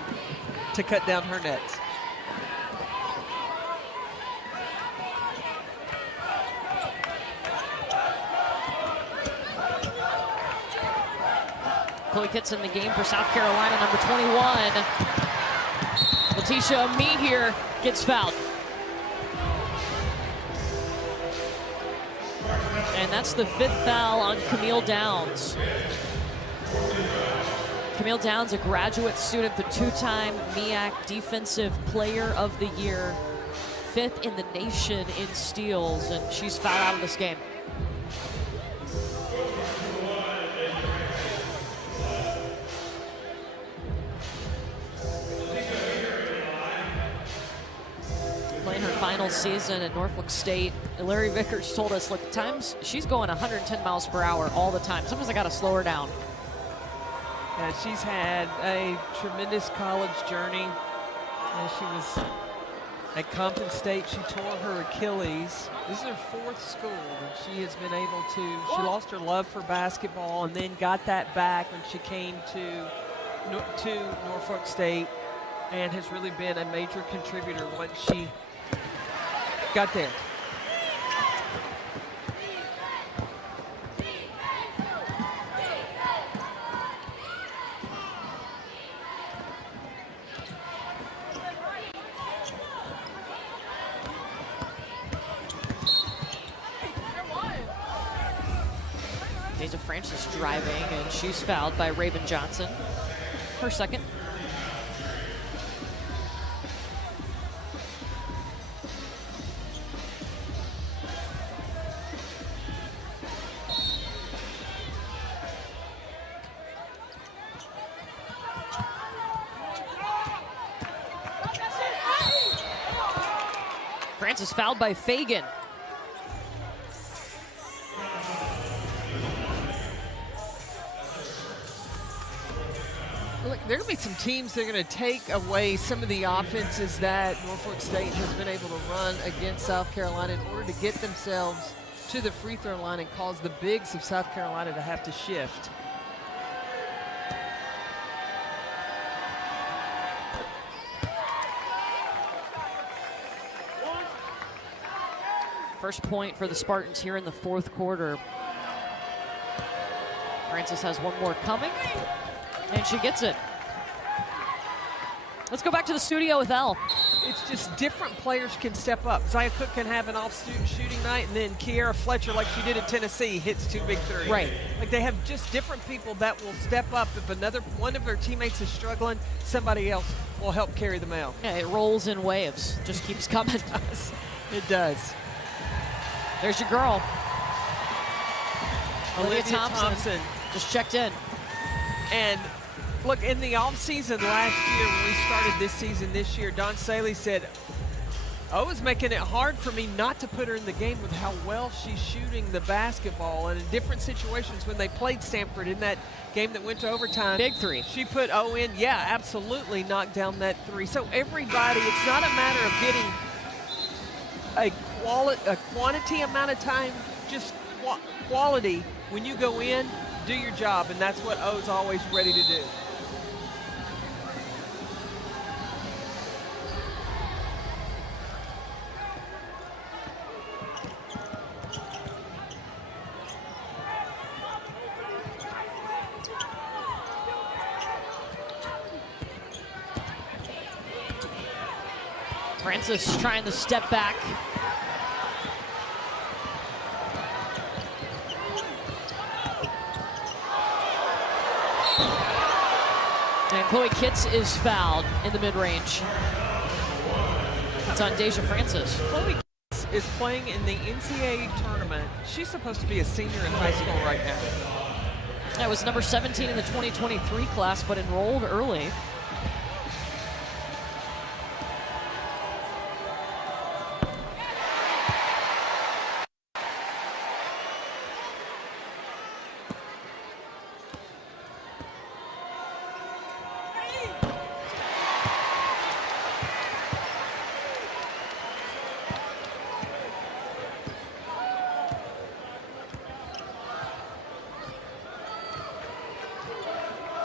to cut down her nets? Chloe Kitts in the game for South Carolina, number 21. Letitia Mee here gets fouled. And that's the 5th foul on Camille Downs. Camille Downs, a graduate student, the 2-time MEAC Defensive Player of the Year, 5th in the nation in steals, and she's fouled out of this game. Playing her final season at Norfolk State. Larry Vickers told us, look, at times she's going 110 miles per hour all the time. Sometimes I got to slow her down. And she's had a tremendous college journey. And she was at Compton State. She tore her Achilles. This is her 4th school, and she has been able to, she lost her love for basketball and then got that back when she came to Norfolk State, and has really been a major contributor once she got there. Deja Francis driving, and she's fouled by Raven Johnson. Her 2nd. Francis fouled by Fagan. Look, there are going to be some teams that are going to take away some of the offenses that Norfolk State has been able to run against South Carolina in order to get themselves to the free throw line and cause the bigs of South Carolina to have to shift. First point for the Spartans here in the 4th quarter. Francis has one more coming, and she gets it. Let's go back to the studio with Elle. It's just different players can step up. Zia Cook can have an off-student shooting night, and then Kiara Fletcher, like she did at Tennessee, hits 2 big threes. Right. Like they have just different people that will step up. If one of their teammates is struggling, somebody else will help carry them out. Yeah, it rolls in waves. Just keeps coming. It does. There's your girl. Olivia Thompson just checked in. And look, in the offseason last year, when we started this season this year, Don Saley said, "Oh, it's making it hard for me not to put her in the game with how well she's shooting the basketball." And in different situations, when they played Stanford in that game that went to overtime, Big 3. she put O in. Yeah, absolutely knocked down that 3. So everybody, it's not a matter of getting a quantity amount of time, just quality. When you go in, do your job, and that's what O's always ready to do. Francis trying to step back. And Chloe Kitts is fouled in the mid-range. It's on Deja Francis. Chloe Kitts is playing in the NCAA tournament. She's supposed to be a senior in high school right now. That was number 17 in the 2023 class, but enrolled early.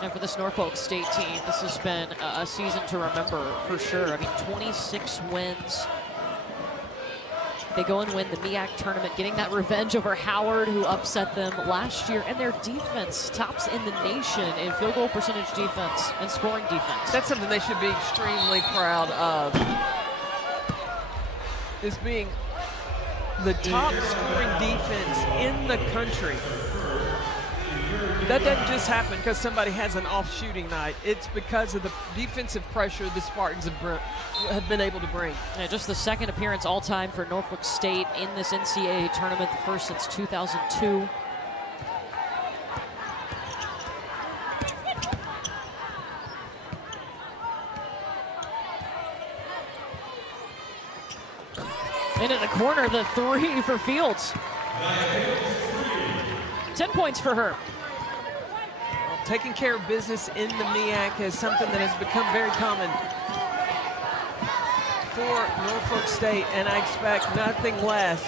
And for this Norfolk State team, this has been a season to remember for sure. I mean, 26 wins. They go and win the MEAC tournament, getting that revenge over Howard, who upset them last year. And their defense tops in the nation in field goal percentage defense and scoring defense. That's something they should be extremely proud of, is being the top scoring defense in the country. That doesn't just happen because somebody has an off shooting night. It's because of the defensive pressure the Spartans have been able to bring. Yeah, just the second appearance all time for Norfolk State in this NCAA tournament, the first since 2002. Into the corner, the three for Fields. 10 points for her. Taking care of business in the MEAC is something that has become very common for Norfolk State, and I expect nothing less.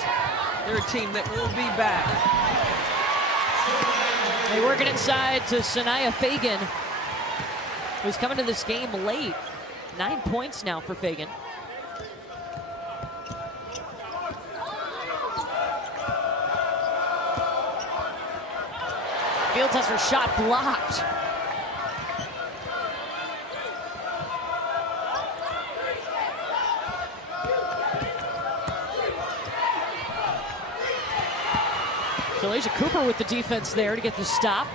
They're a team that will be back. They work it inside to Sanaya Fagan, who's coming to this game late. 9 points now for Fagan. Fields has her shot blocked. So Alicia Cooper with the defense there to get the stop.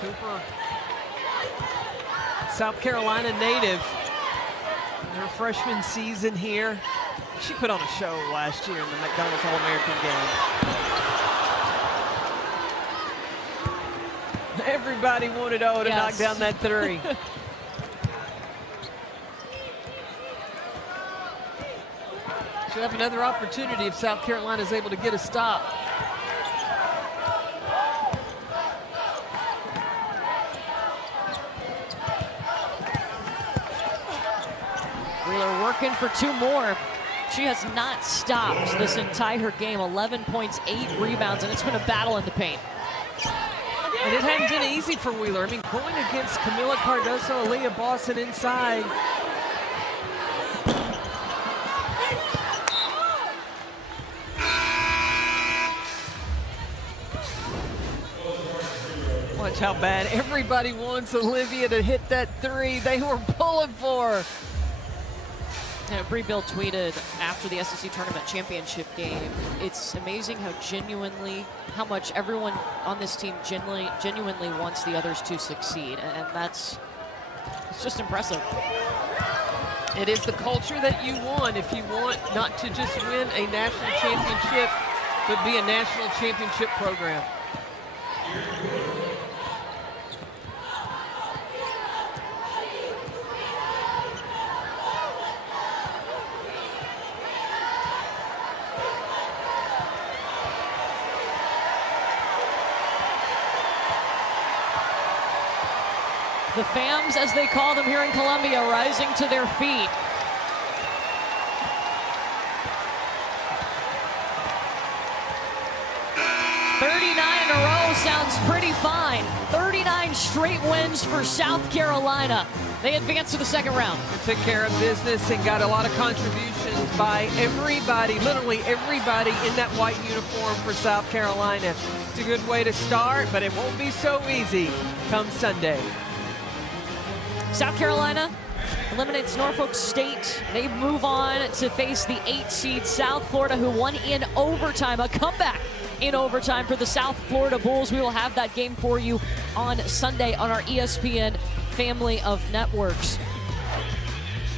Cooper, South Carolina native, in her freshman season here. She put on a show last year in the McDonald's All-American game. Everybody wanted O to knock down that three. She'll have another opportunity if South Carolina is able to get a stop. Wheeler working for two more. She has not stopped this entire game. 11 points, 8 rebounds, and it's been a battle in the paint. And it hadn't been easy for Wheeler. I mean, going against Camila Cardoso, Aaliyah Boston inside. Watch how bad everybody wants Olivia to hit that three. They were pulling for her. Yeah, Bree Bill tweeted after the SEC Tournament Championship game, it's amazing how much everyone on this team genuinely wants the others to succeed, and it's just impressive. It is the culture that you want if you want not to just win a national championship, but be a national championship program. The FAMs, as they call them here in Columbia, rising to their feet. "39 in a row sounds pretty fine. 39 straight wins for South Carolina. They advance to the second round. They took care of business and got a lot of contributions by everybody, literally everybody in that white uniform for South Carolina. It's a good way to start, but it won't be so easy come Sunday. South Carolina eliminates Norfolk State. They move on to face the 8 seed South Florida, who won in overtime, a comeback in overtime for the South Florida Bulls. We will have that game for you on Sunday on our ESPN family of networks.